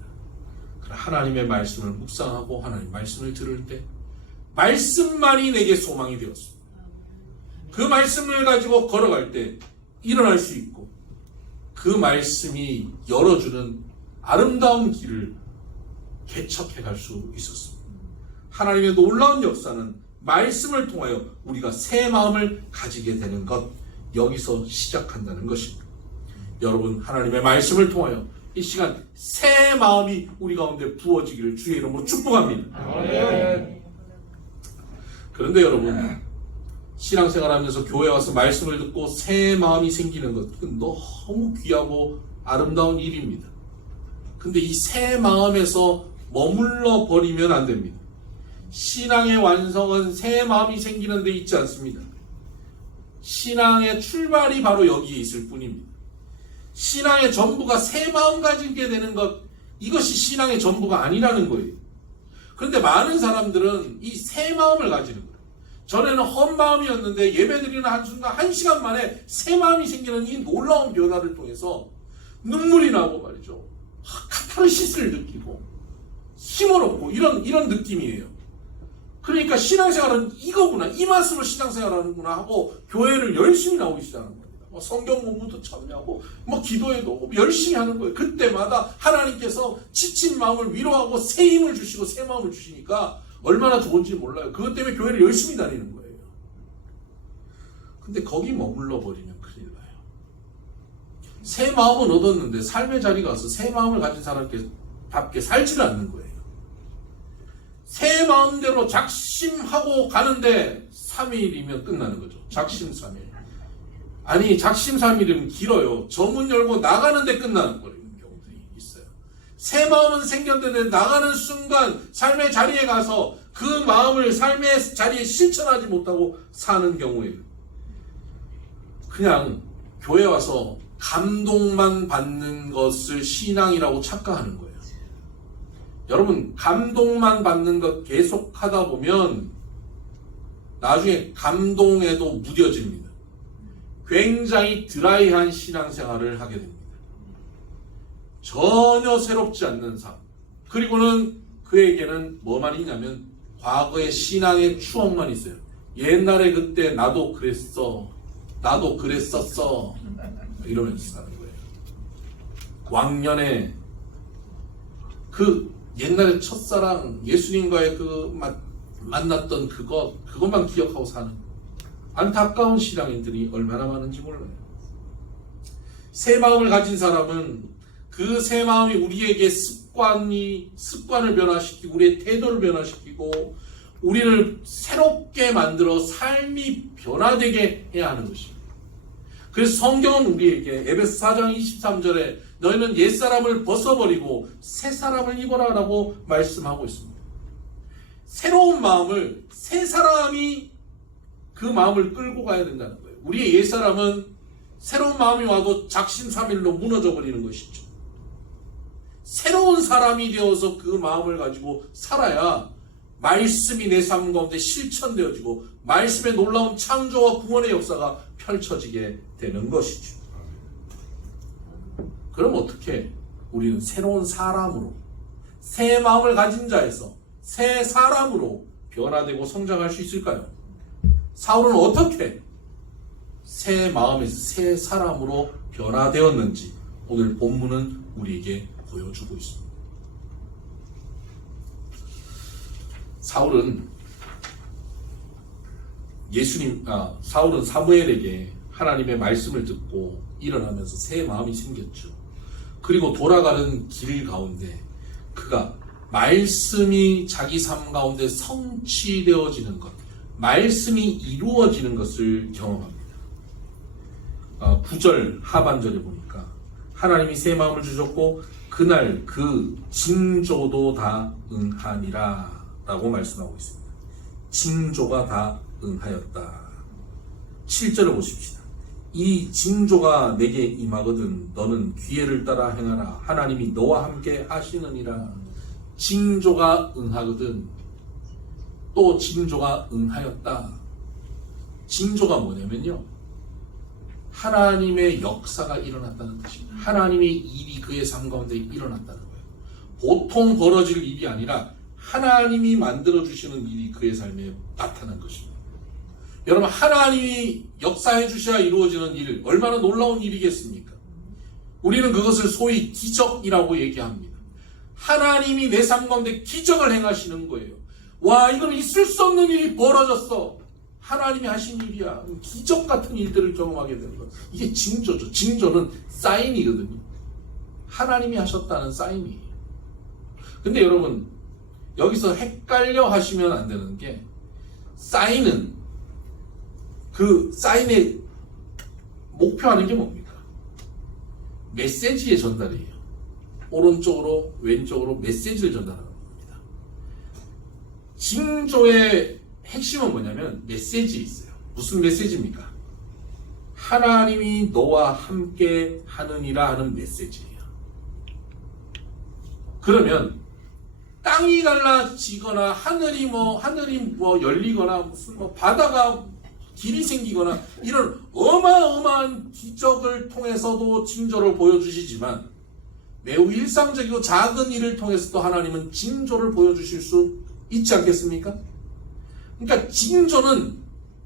그러나 하나님의 말씀을 묵상하고 하나님의 말씀을 들을 때 말씀만이 내게 소망이 되었습니다. 그 말씀을 가지고 걸어갈 때 일어날 수 있고 그 말씀이 열어주는 아름다운 길을 개척해 갈 수 있었습니다. 하나님의 놀라운 역사는 말씀을 통하여 우리가 새 마음을 가지게 되는 것, 여기서 시작한다는 것입니다. 여러분, 하나님의 말씀을 통하여 이 시간 새 마음이 우리 가운데 부어지기를 주의 이름으로 축복합니다. 그런데 여러분, 신앙생활하면서 교회 와서 말씀을 듣고 새 마음이 생기는 것, 그건 너무 귀하고 아름다운 일입니다. 근데 이 새 마음에서 머물러 버리면 안 됩니다. 신앙의 완성은 새 마음이 생기는 데 있지 않습니다. 신앙의 출발이 바로 여기에 있을 뿐입니다. 신앙의 전부가 새 마음 가지게 되는 것, 이것이 신앙의 전부가 아니라는 거예요. 그런데 많은 사람들은 이 새 마음을 가지는 거예요. 전에는 헛 마음이었는데 예배드리는 한순간 1시간 만에 새 마음이 생기는 이 놀라운 변화를 통해서 눈물이 나고 말이죠. 카타르시스를 느끼고 힘을 얻고 이런 느낌이에요. 그러니까 신앙생활은 이거구나, 이 맛으로 신앙생활하는구나 하고 교회를 열심히 나오기 시작하는 겁니다. 성경 공부도 참여하고 기도에도 열심히 하는 거예요. 그때마다 하나님께서 지친 마음을 위로하고 새 힘을 주시고 새 마음을 주시니까 얼마나 좋은지 몰라요. 그것 때문에 교회를 열심히 다니는 거예요. 근데 거기 머물러 버리면 큰일 나요. 새 마음은 얻었는데 삶의 자리에 가서 새 마음을 가진 사람답게 살지를 않는 거예요. 새 마음대로 작심하고 가는데 3일이면 끝나는 거죠. 작심 3일. 아니, 작심 3일이면 길어요. 저문 열고 나가는데 끝나는 경우들이 있어요. 새 마음은 생겼는데 나가는 순간 삶의 자리에 가서 그 마음을 삶의 자리에 실천하지 못하고 사는 경우에요. 그냥 교회 와서 감동만 받는 것을 신앙이라고 착각하는 거예요. 여러분, 감동만 받는 것 계속 하다 보면 나중에 감동에도 무뎌집니다. 굉장히 드라이한 신앙생활을 하게 됩니다. 전혀 새롭지 않는 삶. 그리고는 그에게는 뭐만 있냐면 과거의 신앙의 추억만 있어요. 옛날에 그때 나도 그랬어, 나도 그랬었어, 이러면서 사는 거예요. 왕년에 그 옛날에 첫사랑, 예수님과의 만났던 그것만 기억하고 사는 안타까운 신앙인들이 얼마나 많은지 몰라요. 새 마음을 가진 사람은 그 새 마음이 우리에게 습관을 변화시키고 우리의 태도를 변화시키고 우리를 새롭게 만들어 삶이 변화되게 해야 하는 것입니다. 그래서 성경은 우리에게 에베소 4장 23절에 너희는 옛사람을 벗어버리고 새사람을 입어라 라고 말씀하고 있습니다. 새로운 마음을 새 사람이 그 마음을 끌고 가야 된다는 거예요. 우리의 옛사람은 새로운 마음이 와도 작심삼일로 무너져 버리는 것이죠. 새로운 사람이 되어서 그 마음을 가지고 살아야 말씀이 내 삶 가운데 실천되어지고 말씀의 놀라운 창조와 구원의 역사가 펼쳐지게 되는 것이죠. 그럼 어떻게 우리는 새로운 사람으로, 새 마음을 가진 자에서 새 사람으로 변화되고 성장할 수 있을까요? 사울은 어떻게 새 마음에서 새 사람으로 변화되었는지 오늘 본문은 우리에게 보여주고 있습니다. 사울은 사무엘에게 하나님의 말씀을 듣고 일어나면서 새 마음이 생겼죠. 그리고 돌아가는 길 가운데 그가 말씀이 자기 삶 가운데 성취되어지는 것, 말씀이 이루어지는 것을 경험합니다. 9절 하반절에 보니까 하나님이 새 마음을 주셨고 그날 그 징조도 다 응하니라 라고 말씀하고 있습니다. 징조가 다 응하였다. 7절을 보십시다. 이 징조가 내게 임하거든 너는 기회를 따라 행하라. 하나님이 너와 함께 하시느니라. 징조가 응하거든 또 징조가 응하였다. 징조가 뭐냐면요, 하나님의 역사가 일어났다는 것입니다. 하나님의 일이 그의 삶 가운데 일어났다는 거예요. 보통 벌어질 일이 아니라 하나님이 만들어주시는 일이 그의 삶에 나타난 것입니다. 여러분, 하나님이 역사해 주셔야 이루어지는 일, 얼마나 놀라운 일이겠습니까? 우리는 그것을 소위 기적이라고 얘기합니다. 하나님이 내 삶 가운데 기적을 행하시는 거예요. 와, 이건 있을 수 없는 일이 벌어졌어. 하나님이 하신 일이야. 기적 같은 일들을 경험하게 되는 거예요. 이게 징조죠. 징조는 사인이거든요. 하나님이 하셨다는 사인이에요. 근데 여러분, 여기서 헷갈려 하시면 안 되는 게, 사인은 그 사인의 목표하는 게 뭡니까? 메시지의 전달이에요. 오른쪽으로 왼쪽으로 메시지를 전달하는 겁니다. 징조의 핵심은 뭐냐면 메시지에 있어요. 무슨 메시지입니까? 하나님이 너와 함께 하느니라 하는 메시지예요. 그러면 땅이 갈라지거나 하늘이 열리거나 무슨 바다가 길이 생기거나 이런 어마어마한 기적을 통해서도 징조를 보여주시지만 매우 일상적이고 작은 일을 통해서도 하나님은 징조를 보여주실 수 있지 않겠습니까? 그러니까 징조는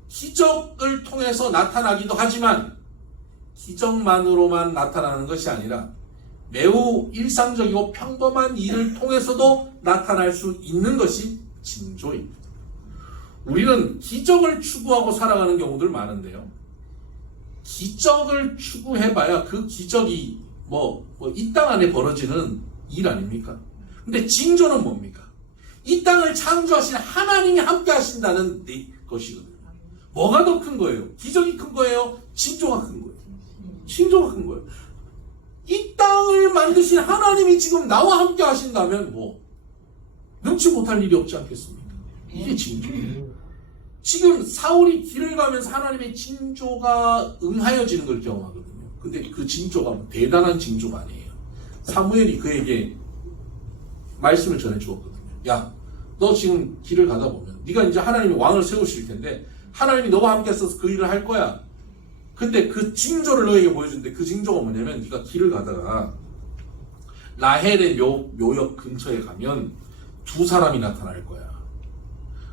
기적을 통해서 나타나기도 하지만 기적만으로만 나타나는 것이 아니라 매우 일상적이고 평범한 일을 통해서도 나타날 수 있는 것이 징조입니다. 우리는 기적을 추구하고 살아가는 경우들 많은데요, 기적을 추구해봐야 그 기적이 이 땅 안에 벌어지는 일 아닙니까? 근데 징조는 뭡니까? 이 땅을 창조하신 하나님이 함께 하신다는 것이거든요. 뭐가 더 큰 거예요? 기적이 큰 거예요? 징조가 큰 거예요? 징조가 큰 거예요. 이 땅을 만드신 하나님이 지금 나와 함께 하신다면 능치 못할 일이 없지 않겠습니까? 이게 징조예요. 지금 사울이 길을 가면서 하나님의 징조가 응하여지는 걸 경험하거든요. 근데 그 징조가 대단한 징조가 아니에요. 사무엘이 그에게 말씀을 전해주었거든요. 야, 너 지금 길을 가다 보면 네가 이제 하나님이 왕을 세우실 텐데 하나님이 너와 함께 있어서 그 일을 할 거야. 근데 그 징조를 너에게 보여주는데 그 징조가 뭐냐면 네가 길을 가다가 라헬의 묘역 근처에 가면 두 사람이 나타날 거야.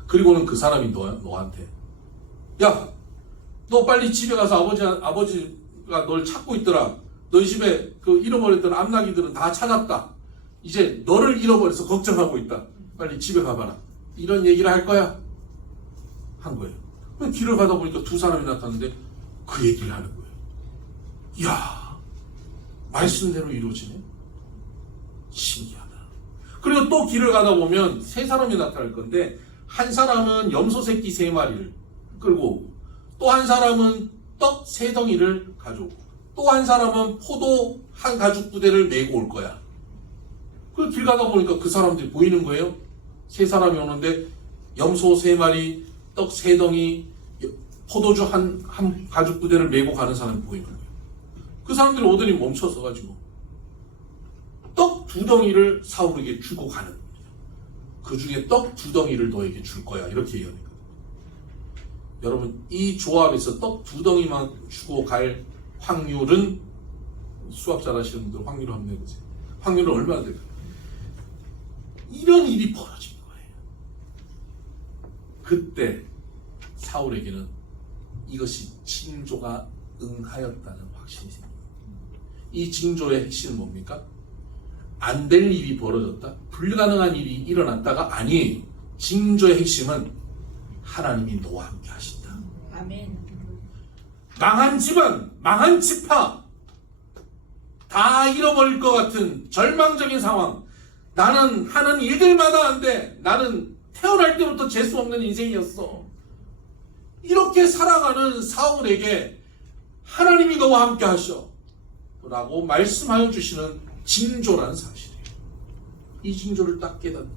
그리고는 그 사람이 너한테 야, 너 빨리 집에 가서 아버지가 널 찾고 있더라. 너희 집에 그 잃어버렸던 암나기들은 다 찾았다. 이제 너를 잃어버려서 걱정하고 있다. 빨리 집에 가봐라. 이런 얘기를 할 거야. 한 거예요. 길을 가다 보니까 두 사람이 나타났는데 그 얘기를 하는 거예요. 이야, 말씀대로 이루어지네. 신기하다. 그리고 또 길을 가다 보면 세 사람이 나타날 건데 한 사람은 염소 새끼 3마리를 끌고 또 한 사람은 떡 3덩이를 가져오고 또 한 사람은 포도 한 가죽 부대를 메고 올 거야. 그 길 가다 보니까 그 사람들이 보이는 거예요. 세 사람이 오는데 염소 3마리, 떡 3덩이, 포도주 한 가죽 부대를 메고 가는 사람이 보이는 거예요. 그 사람들이 오더니 멈춰서 가지고 떡 2덩이를 사울에게 주고 가는 겁니다. 그 중에 떡 2덩이를 너에게 줄 거야. 이렇게 얘기하는 거예요. 여러분, 이 조합에서 떡 2덩이만 주고 갈 확률은, 수학 잘하시는 분들 확률을 한번 내보세요. 확률은 얼마나 될까요? 이런 일이 벌어진 거예요. 그때 사울에게는 이것이 징조가 응하였다는 확신이 생깁니다. 이 징조의 핵심은 뭡니까? 안 될 일이 벌어졌다, 불가능한 일이 일어났다가 아니에요. 징조의 핵심은 하나님이 너와 함께 하신다. 아멘. 망한 집안, 망한 지파, 다 잃어버릴 것 같은 절망적인 상황. 나는 하는 일들마다 안 돼. 나는 태어날 때부터 재수 없는 인생이었어. 이렇게 살아가는 사울에게 하나님이 너와 함께 하셔 라고 말씀하여 주시는 징조라는 사실이에요. 이 징조를 딱 깨닫는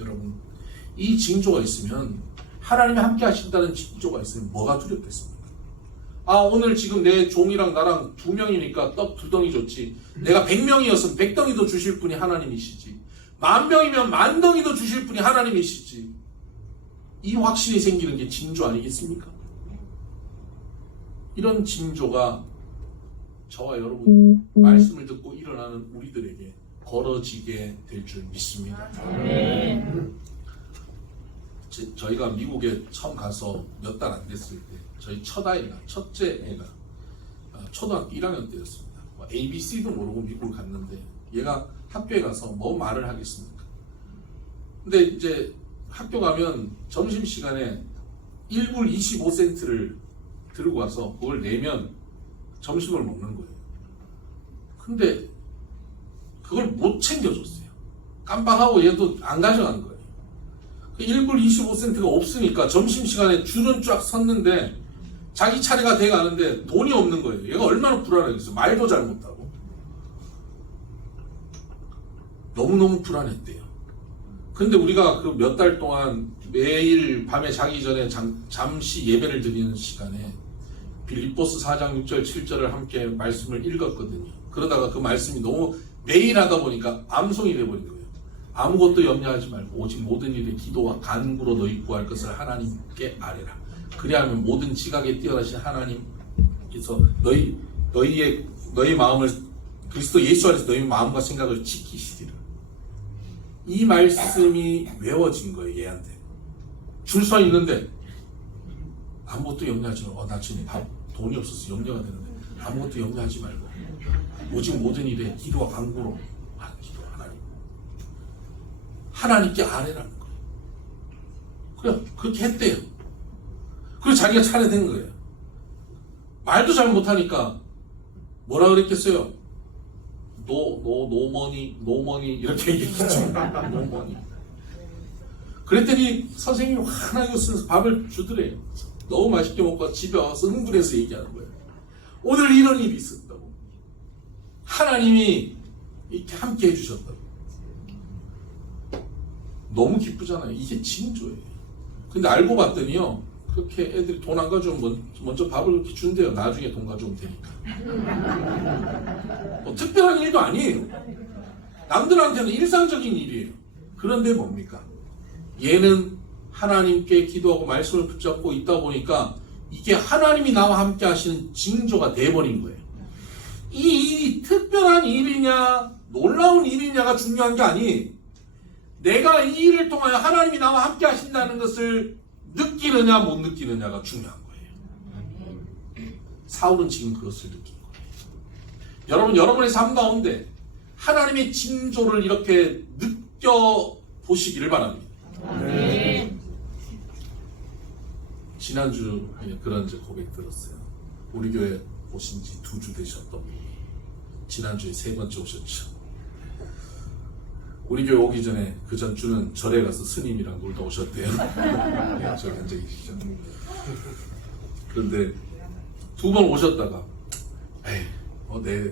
여러분, 이 징조가 있으면, 하나님이 함께 하신다는 징조가 있으면 뭐가 두렵겠습니까? 아, 오늘 지금 내 종이랑 나랑 2명이니까 떡 2덩이 줬지. 내가 100명이었으면 100덩이도 주실 분이 하나님이시지. 10,000명이면 10,000덩이도 주실 분이 하나님이시지. 이 확신이 생기는 게 징조 아니겠습니까? 이런 징조가 저와 여러분 말씀을 듣고 일어나는 우리들에게 벌어지게 될 줄 믿습니다. 저희가 미국에 처음 가서 몇 달 안 됐을 때 저희 첫째 애가 초등학교 1학년 때였습니다. ABC도 모르고 미국을 갔는데 얘가 학교에 가서 뭐 말을 하겠습니까? 근데 이제 학교 가면 점심시간에 1불 25센트를 들고 와서 그걸 내면 점심을 먹는 거예요. 근데 그걸 못 챙겨줬어요. 깜빡하고 얘도 안 가져간 거예요. 1불 25센트가 없으니까 점심시간에 줄은 쫙 섰는데 자기 차례가 돼 가는데 돈이 없는 거예요. 얘가 얼마나 불안하겠어요. 말도 잘 못하고. 너무너무 불안했대요. 근데 우리가 그 몇 달 동안 매일 밤에 자기 전에 잠시 예배를 드리는 시간에 빌립보스 4장 6절 7절을 함께 말씀을 읽었거든요. 그러다가 그 말씀이 너무 매일 하다 보니까 암송이 돼버린 거예요. 아무것도 염려하지 말고 오직 모든 일에 기도와 간구로 너희 구할 것을 하나님께 아뢰라. 그리하면 모든 지각에 뛰어나신 하나님께서 너희 마음을 그리스도 예수 안에서 너희 마음과 생각을 지키시리라. 이 말씀이 외워진 거예요. 얘한테. 줄 서 있는데 아무것도 염려하지 말고 나 지금 돈이 없어서 염려가 되는데 아무것도 염려하지 말고 오직 모든 일에 기도와 간구로 기도 하나님께 아뢰라는 거예요. 그래 그렇게 했대요. 그래서 자기가 차례된 거예요. 말도 잘 못하니까 뭐라 그랬겠어요? 노머니 이렇게 얘기했죠. 노머니. 그랬더니 선생님이 화나게 웃으면서 밥을 주더래요. 너무 맛있게 먹고 집에 와서 흥분해서 얘기하는 거예요. 오늘 이런 일이 있었다고. 하나님이 이렇게 함께 해주셨다고. 너무 기쁘잖아요. 이게 징조예요. 근데 알고 봤더니요. 그렇게 애들이 돈 안 가져오면 먼저 밥을 그렇게 준대요. 나중에 돈 가져오면 되니까. 특별한 일도 아니에요. 남들한테는 일상적인 일이에요. 그런데 뭡니까? 얘는 하나님께 기도하고 말씀을 붙잡고 있다 보니까 이게 하나님이 나와 함께 하시는 징조가 돼버린 거예요. 이 일이 특별한 일이냐 놀라운 일이냐가 중요한 게 아니, 내가 이 일을 통하여 하나님이 나와 함께 하신다는 것을 느끼느냐 못 느끼느냐가 중요한 거예요. 사울은 지금 그것을 느낀 거예요. 여러분의 삶 가운데 하나님의 징조를 이렇게 느껴보시기를 바랍니다. 지난주에 그런 고백 들었어요. 우리 교회 오신 지 2주 되셨던 분이 지난주에 3번째 오셨죠. 우리 교회 오기 전에 그 전주는 절에 가서 스님이랑 놀다 오셨대요. 네, 저기 앉아 계시죠. 그런데 2번 오셨다가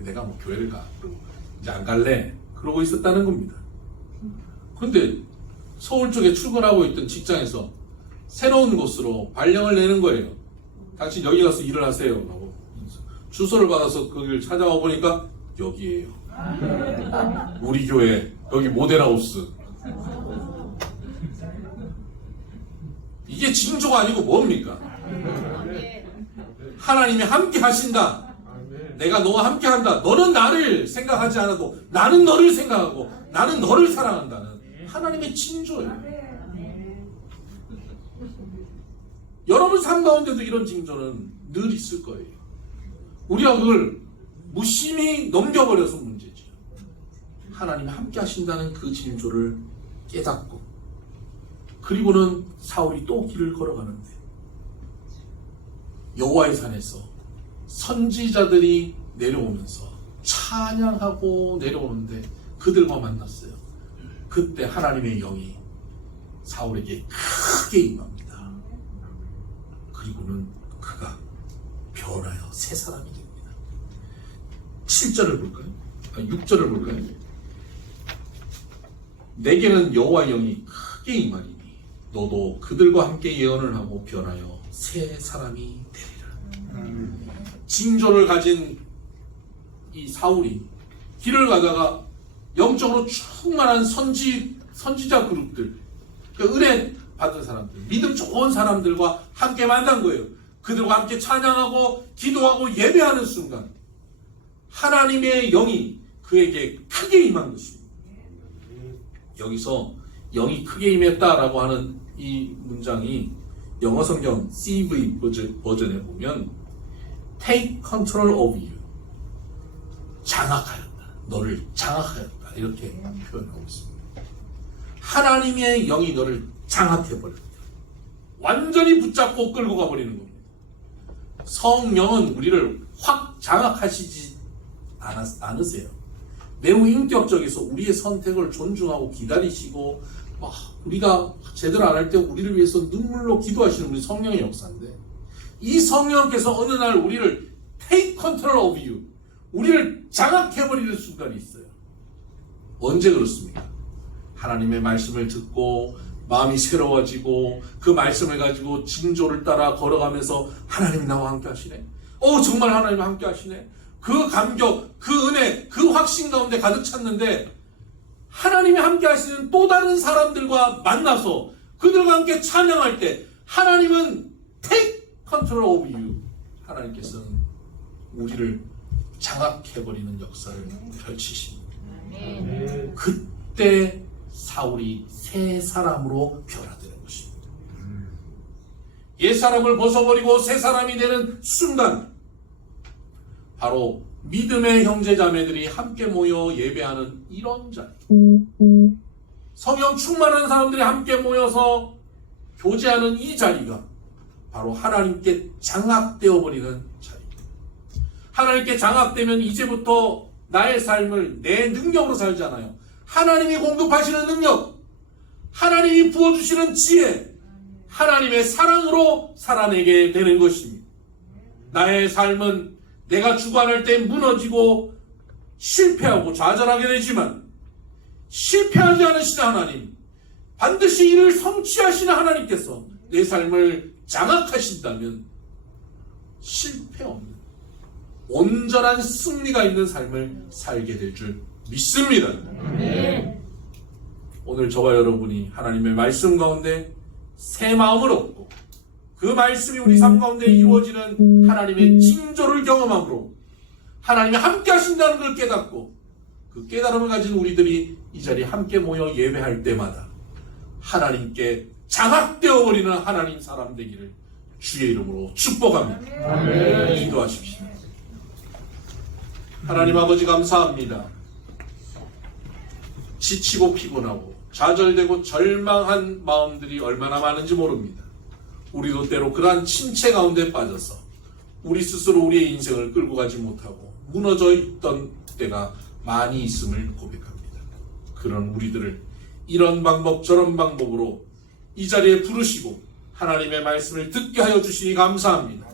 내가 교회를 가 그러고 이제 안 갈래 그러고 있었다는 겁니다. 그런데 서울 쪽에 출근하고 있던 직장에서 새로운 곳으로 발령을 내는 거예요. 당신 여기 가서 일을 하세요 라고 주소를 받아서 거기를 찾아와 보니까 여기에요. 우리 교회 여기 모델하우스. 이게 징조가 아니고 뭡니까? 하나님이 함께 하신다. 내가 너와 함께 한다. 너는 나를 생각하지 않아도 나는 너를 생각하고 나는 너를 사랑한다는 하나님의 징조예요. 여러분 삶 가운데도 이런 징조는 늘 있을 거예요. 우리가 그걸 무심히 넘겨버려서 문제지. 하나님이 함께 하신다는 그 징조를 깨닫고, 그리고는 사울이 또 길을 걸어가는데 여호와의 산에서 선지자들이 내려오면서 찬양하고 내려오는데 그들과 만났어요. 그때 하나님의 영이 사울에게 크게 임합니다. 그리고는 그가 변하여 새 사람이 됩니다. 7절을 볼까요? 6절을 볼까요? 내게는 여호와의 영이 크게 임하리니 너도 그들과 함께 예언을 하고 변하여 새 사람이 되리라. 징조를 가진 이 사울이 길을 가다가 영적으로 충만한 선지자 그룹들, 그러니까 은혜 받은 사람들, 믿음 좋은 사람들과 함께 만난 거예요. 그들과 함께 찬양하고 기도하고 예배하는 순간 하나님의 영이 그에게 크게 임한 것입니다. 여기서 영이 크게 임했다라고 하는 이 문장이 영어 성경 CV 버전에 보면 Take control of you, 장악하였다, 너를 장악하였다, 이렇게 표현하고 있습니다. 하나님의 영이 너를 장악해버렸다, 완전히 붙잡고 끌고 가버리는 겁니다. 성령은 우리를 확 장악하시지 않으세요. 매우 인격적이서 우리의 선택을 존중하고 기다리시고, 우리가 제대로 안 할 때 우리를 위해서 눈물로 기도하시는 분이 성령의 역사인데, 이 성령께서 어느 날 우리를 take control of you, 우리를 장악해버리는 순간이 있어요. 언제 그렇습니까? 하나님의 말씀을 듣고 마음이 새로워지고 그 말씀을 가지고 징조를 따라 걸어가면서 하나님이 나와 함께 하시네, 정말 하나님이 함께 하시네, 그 감격, 그 은혜, 그 확신 가운데 가득 찼는데 하나님이 함께 하시는 또 다른 사람들과 만나서 그들과 함께 찬양할 때 하나님은 take control of you, 하나님께서는 우리를 장악해버리는 역사를 펼치십니다. 그때 사울이 새 사람으로 변화되는 것입니다. 옛 사람을 벗어버리고 새 사람이 되는 순간, 바로 믿음의 형제자매들이 함께 모여 예배하는 이런 자리, 성령 충만한 사람들이 함께 모여서 교제하는 이 자리가 바로 하나님께 장악되어 버리는 자리입니다. 하나님께 장악되면 이제부터 나의 삶을 내 능력으로 살지 않아요. 하나님이 공급하시는 능력, 하나님이 부어주시는 지혜, 하나님의 사랑으로 살아내게 되는 것입니다. 나의 삶은 내가 주관할 때 무너지고 실패하고 좌절하게 되지만, 실패하지 않으시는 하나님, 반드시 이를 성취하시는 하나님께서 내 삶을 장악하신다면 실패 없는 온전한 승리가 있는 삶을 살게 될 줄 믿습니다. 오늘 저와 여러분이 하나님의 말씀 가운데 새 마음을 얻고 그 말씀이 우리 삶 가운데 이루어지는 하나님의 징조를 경험함으로 하나님이 함께 하신다는 걸 깨닫고, 그 깨달음을 가진 우리들이 이 자리에 함께 모여 예배할 때마다 하나님께 장악되어 버리는 하나님 사람 되기를 주의 이름으로 축복합니다. 기도하십시오. 하나님 아버지, 감사합니다. 지치고 피곤하고 좌절되고 절망한 마음들이 얼마나 많은지 모릅니다. 우리도 때로 그러한 침체 가운데 빠져서 우리 스스로 우리의 인생을 끌고 가지 못하고 무너져 있던 때가 많이 있음을 고백합니다. 그런 우리들을 이런 방법 저런 방법으로 이 자리에 부르시고 하나님의 말씀을 듣게 하여 주시니 감사합니다.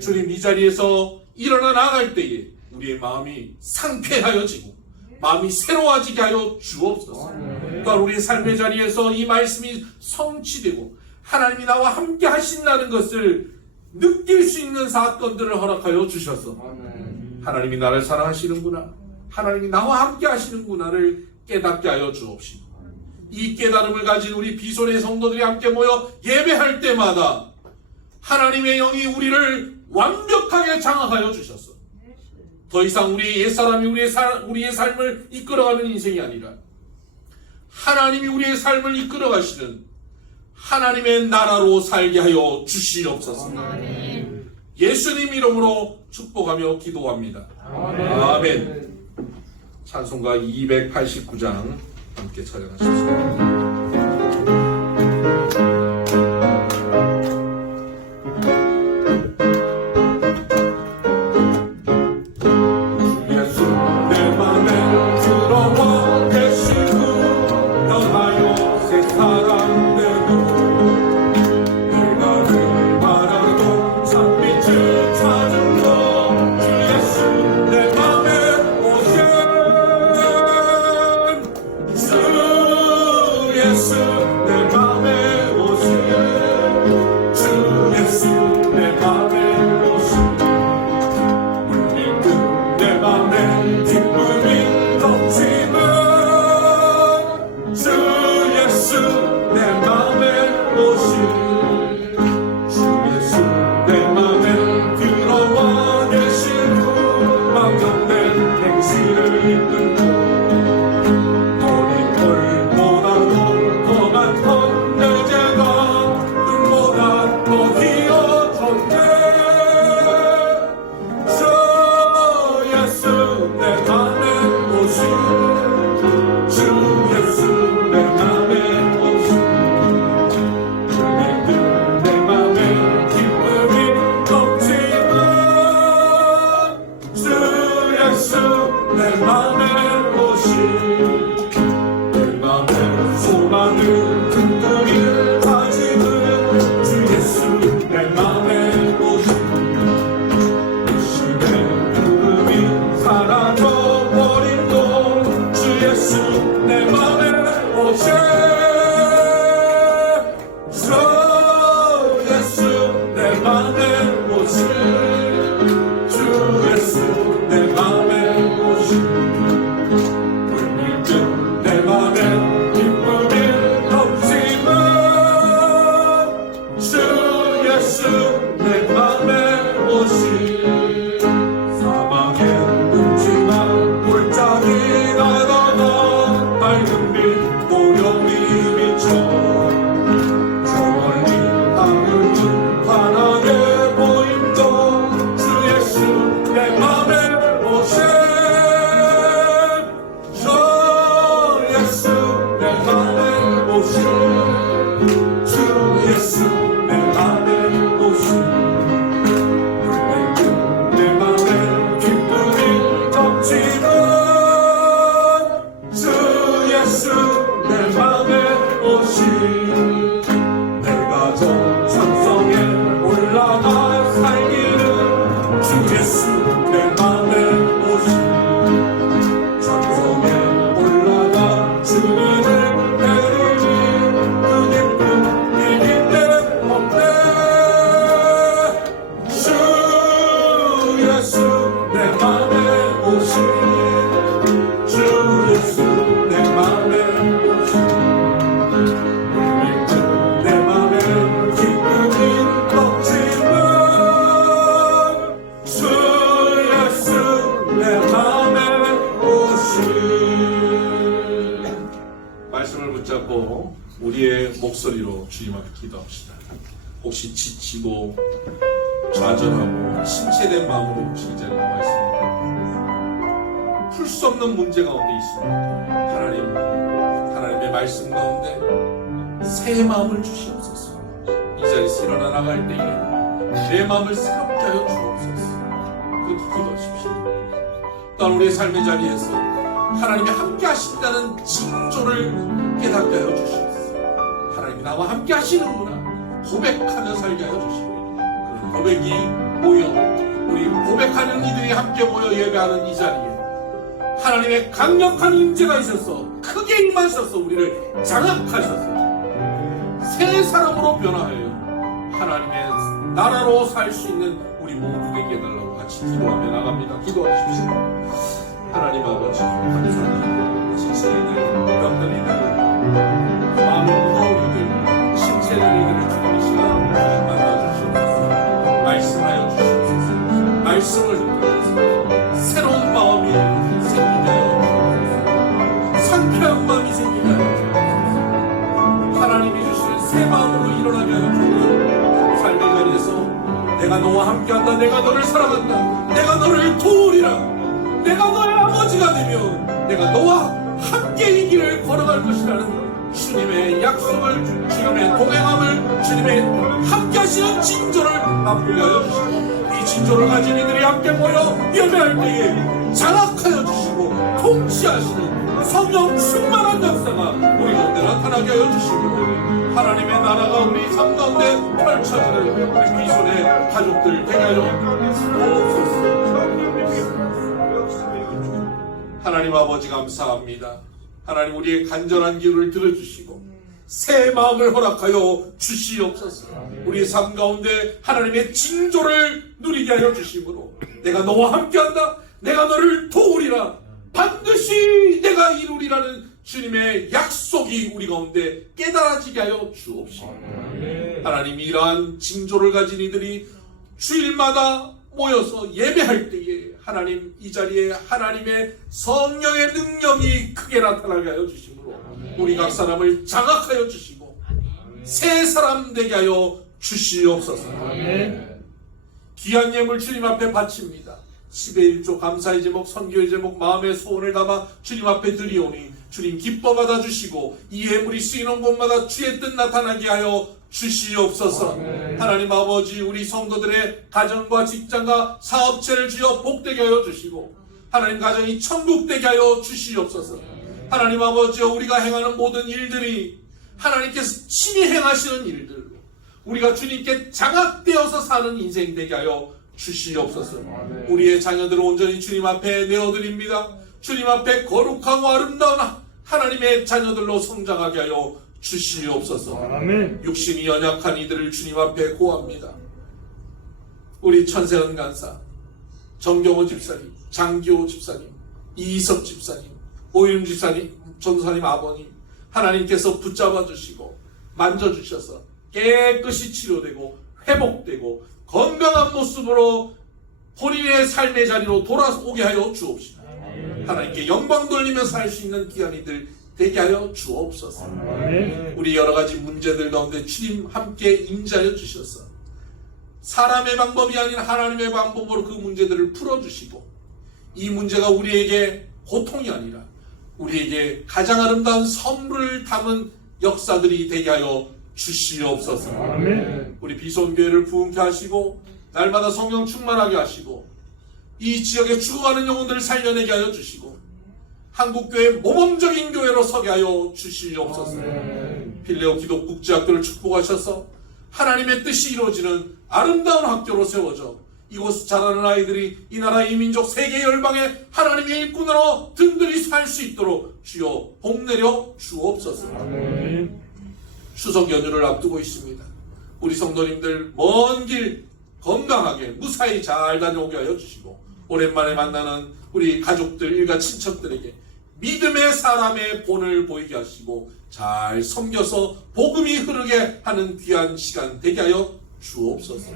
주님, 이 자리에서 일어나 나갈 때에 우리의 마음이 상쾌하여지고 마음이 새로워지게 하여 주옵소서. 또한 우리의 삶의 자리에서 이 말씀이 성취되고 하나님이 나와 함께 하신다는 것을 느낄 수 있는 사건들을 허락하여 주셔서 하나님이 나를 사랑하시는구나, 하나님이 나와 함께 하시는구나를 깨닫게 하여 주옵시고, 이 깨달음을 가진 우리 비손의 성도들이 함께 모여 예배할 때마다 하나님의 영이 우리를 완벽하게 장악하여 주셔서 더 이상 우리의 옛사람이 우리의 삶을 이끌어가는 인생이 아니라 하나님이 우리의 삶을 이끌어가시는 하나님의 나라로 살게 하여 주시옵소서. 예수님 이름으로 축복하며 기도합니다. 아멘. 찬송가 289장 함께 찬양하십시오. 이끌고 우리 돌보다도 더 많던 내 죄가 눈보다 더 휘어졌네. 주 예수 내 맘에 오신 주 예수 내 맘에 오신 내 맘에 기쁨이 넘치는 주 예수 내 맘에 오신 내 맘에 소망을 든든히 가지는 주 예수 내 맘에 오신 의심의 구름이 사라져버림도 주 예수 내 맘에 오신 주 예수 내 맘에 오신 주 예수 내 맘에 오신 물밀듯 내 맘에 기쁨이 넘치는 주 예수 내 맘에 오신 사방에 음침한 골짜기 나다가 밝은 빛 보령이 비쳐 저 멀리 하늘은 환하게 보임도 주 예수 내 맘에 오신 주 예수 내 맘에 오신 주 예수 내 맘에 오신 물밀듯 내 맘에 기쁨이 넘치는 주 예수 내 맘에 오신 내가 저 천성에 올라가 살기는 주 예수 내 맘에 오신 천성에 올라가 주님을 내리니 그 기쁨 이길 데 없네. 주 예수 내 맘에 오신 주 예수 내 맘에 오신 물밀듯 내 맘에 기쁨이 넘치는 주 예수 내 맘에 오신 말씀을 붙잡고 우리의 목소리로 주님 앞에 기도합시다. 혹시 지치고 좌절하고 침체된 마음으로 혹시 이 자리에 나와 있습니까? 풀 수 없는 문제 가운데 있습니까? 하나님의 말씀 가운데 새 마음을 주시옵소서. 이 자리에서 일어나 나갈 때에 내 마음을 새롭게 하여 주옵소서. 그렇게 기도하십시오. 또한 우리의 삶의 자리에서 하나님이 함께 하신다는 징조를 깨닫게 하여 주시옵소서. 하나님이 나와 함께 하시는구나 고백하며 살게 하여 주시옵소서. 그런 고백이 모여 우리 고백하는 이들이 함께 모여 예배하는 이 자리에 하나님의 강력한 임재가 있어서 크게 임하셔서 우리를 장악하셔서 새 사람으로 변화하여 하나님의 나라로 살 수 있는 우리 모두 되게 해달라고 같이 기도하며 나갑니다. 기도하십시오. 하나님 아버지 감사합니다. 지친 이들, 병든 이들, 마음이 무거운 이들, 심체된 이들을 주님 이 시간 만나주시옵소서. 말씀하여 주시옵소서. 말씀을 듣고 새로운 마음이 생기게 하여 주옵소서. 상쾌한 마음이 생기게 하여 주옵소서. 하나님이 주시는 새 마음으로 일어나게 하여 주옵소서. 삶의 자리에서 내가 너와 함께한다. 내가 너를 사랑한다. 내가 너를 도우리라. 내가 너의 아버지가 되며 내가 너와 함께 이 길을 걸어갈 것이라는 주님의 약속을, 주님의 동행함을, 주님의 함께 하시는 징조를 맛보게 하여 주시고 이 징조를 가진 이들이 함께 모여 예배할 때에 장악하여 주시고 통치하시는 성령 충만한 역사가 우리 가운데 나타나게 하여 주시고 하나님의 나라가 우리 삶 가운데 펼쳐지는 우리 비손의 가족들 되게 하여 주옵소서. 하나님 아버지 감사합니다. 하나님 우리의 간절한 기도를 들어주시고 새 마음을 허락하여 주시옵소서. 우리의 삶 가운데 하나님의 징조를 누리게 하여 주심으로 내가 너와 함께한다. 내가 너를 도우리라. 반드시 내가 이루리라는 주님의 약속이 우리 가운데 깨달아지게 하여 주옵시고 하나님 이러한 징조를 가진 이들이 주일마다 모여서 예배할 때에 하나님 이 자리에 하나님의 성령의 능력이 크게 나타나게 하여 주시므로 우리 각 사람을 장악하여 주시고 새 사람 되게 하여 주시옵소서. 귀한 예물 주님 앞에 바칩니다. 10의 1조 감사의 제목, 선교의 제목, 마음의 소원을 담아 주님 앞에 드리오니 주님 기뻐 받아주시고 이 예물이 쓰이는 곳마다 주의 뜻 나타나게 하여 주시옵소서. 하나님 아버지, 우리 성도들의 가정과 직장과 사업체를 주여 복되게 하여 주시고 하나님 가정이 천국 되게 하여 주시옵소서. 하나님 아버지, 우리가 행하는 모든 일들이 하나님께서 친히 행하시는 일들로 우리가 주님께 장악되어서 사는 인생 되게 하여 주시옵소서. 우리의 자녀들을 온전히 주님 앞에 내어드립니다. 주님 앞에 거룩하고 아름다운 하나님의 자녀들로 성장하게 하여 주시옵소서. 육신이 연약한 이들을 주님 앞에 고합니다. 우리 천세은 간사, 정경호 집사님, 장기호 집사님, 이희섭 집사님, 오윤 집사님, 전도사님 아버님, 하나님께서 붙잡아 주시고 만져주셔서 깨끗이 치료되고 회복되고 건강한 모습으로 본인의 삶의 자리로 돌아오게 하여 주옵시다. 하나님께 영광 돌리며 살 수 있는 귀한 이들 되게 하여 주옵소서. 우리 여러 가지 문제들 가운데 주님 함께 임재하여 주셔서 사람의 방법이 아닌 하나님의 방법으로 그 문제들을 풀어주시고 이 문제가 우리에게 고통이 아니라 우리에게 가장 아름다운 선물을 담은 역사들이 되게 하여 주시옵소서. 우리 비손교회를 부흥케 하시고 날마다 성령 충만하게 하시고 이 지역에 죽어가는 영혼들을 살려내게 하여 주시고 한국교회 모범적인 교회로 서게 하여 주시옵소서. 필레오 기독 국제학교를 축복하셔서 하나님의 뜻이 이루어지는 아름다운 학교로 세워져 이곳 자라는 아이들이 이 나라 이 민족 세계 열방의 하나님의 일꾼으로 든든히 살 수 있도록 주여 복내려 주옵소서. 추석 연휴를 앞두고 있습니다. 우리 성도님들 먼 길 건강하게 무사히 잘 다녀오게 하여 주시고 오랜만에 만나는 우리 가족들 일가 친척들에게 믿음의 사람의 본을 보이게 하시고 잘 섬겨서 복음이 흐르게 하는 귀한 시간 되게 하여 주옵소서.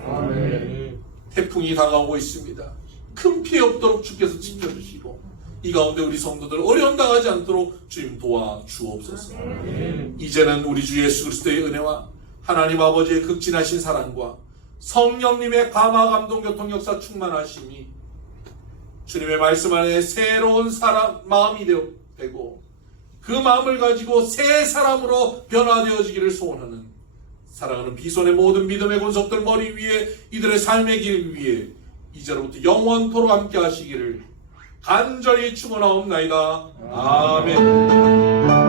태풍이 다가오고 있습니다. 큰 피해 없도록 주께서 지켜주시고 이 가운데 우리 성도들 어려움 당하지 않도록 주님 도와 주옵소서. 이제는 우리 주 예수 그리스도의 은혜와 하나님 아버지의 극진하신 사랑과 성령님의 감화 감동 교통 역사 충만하심이 주님의 말씀 안에 새로운 사람 마음이 되고 그 마음을 가지고 새 사람으로 변화되어지기를 소원하는 사랑하는 비손의 모든 믿음의 권속들 머리 위에 이들의 삶의 길 위에 이제로부터 영원토록 함께 하시기를 간절히 축원하옵나이다. 아멘.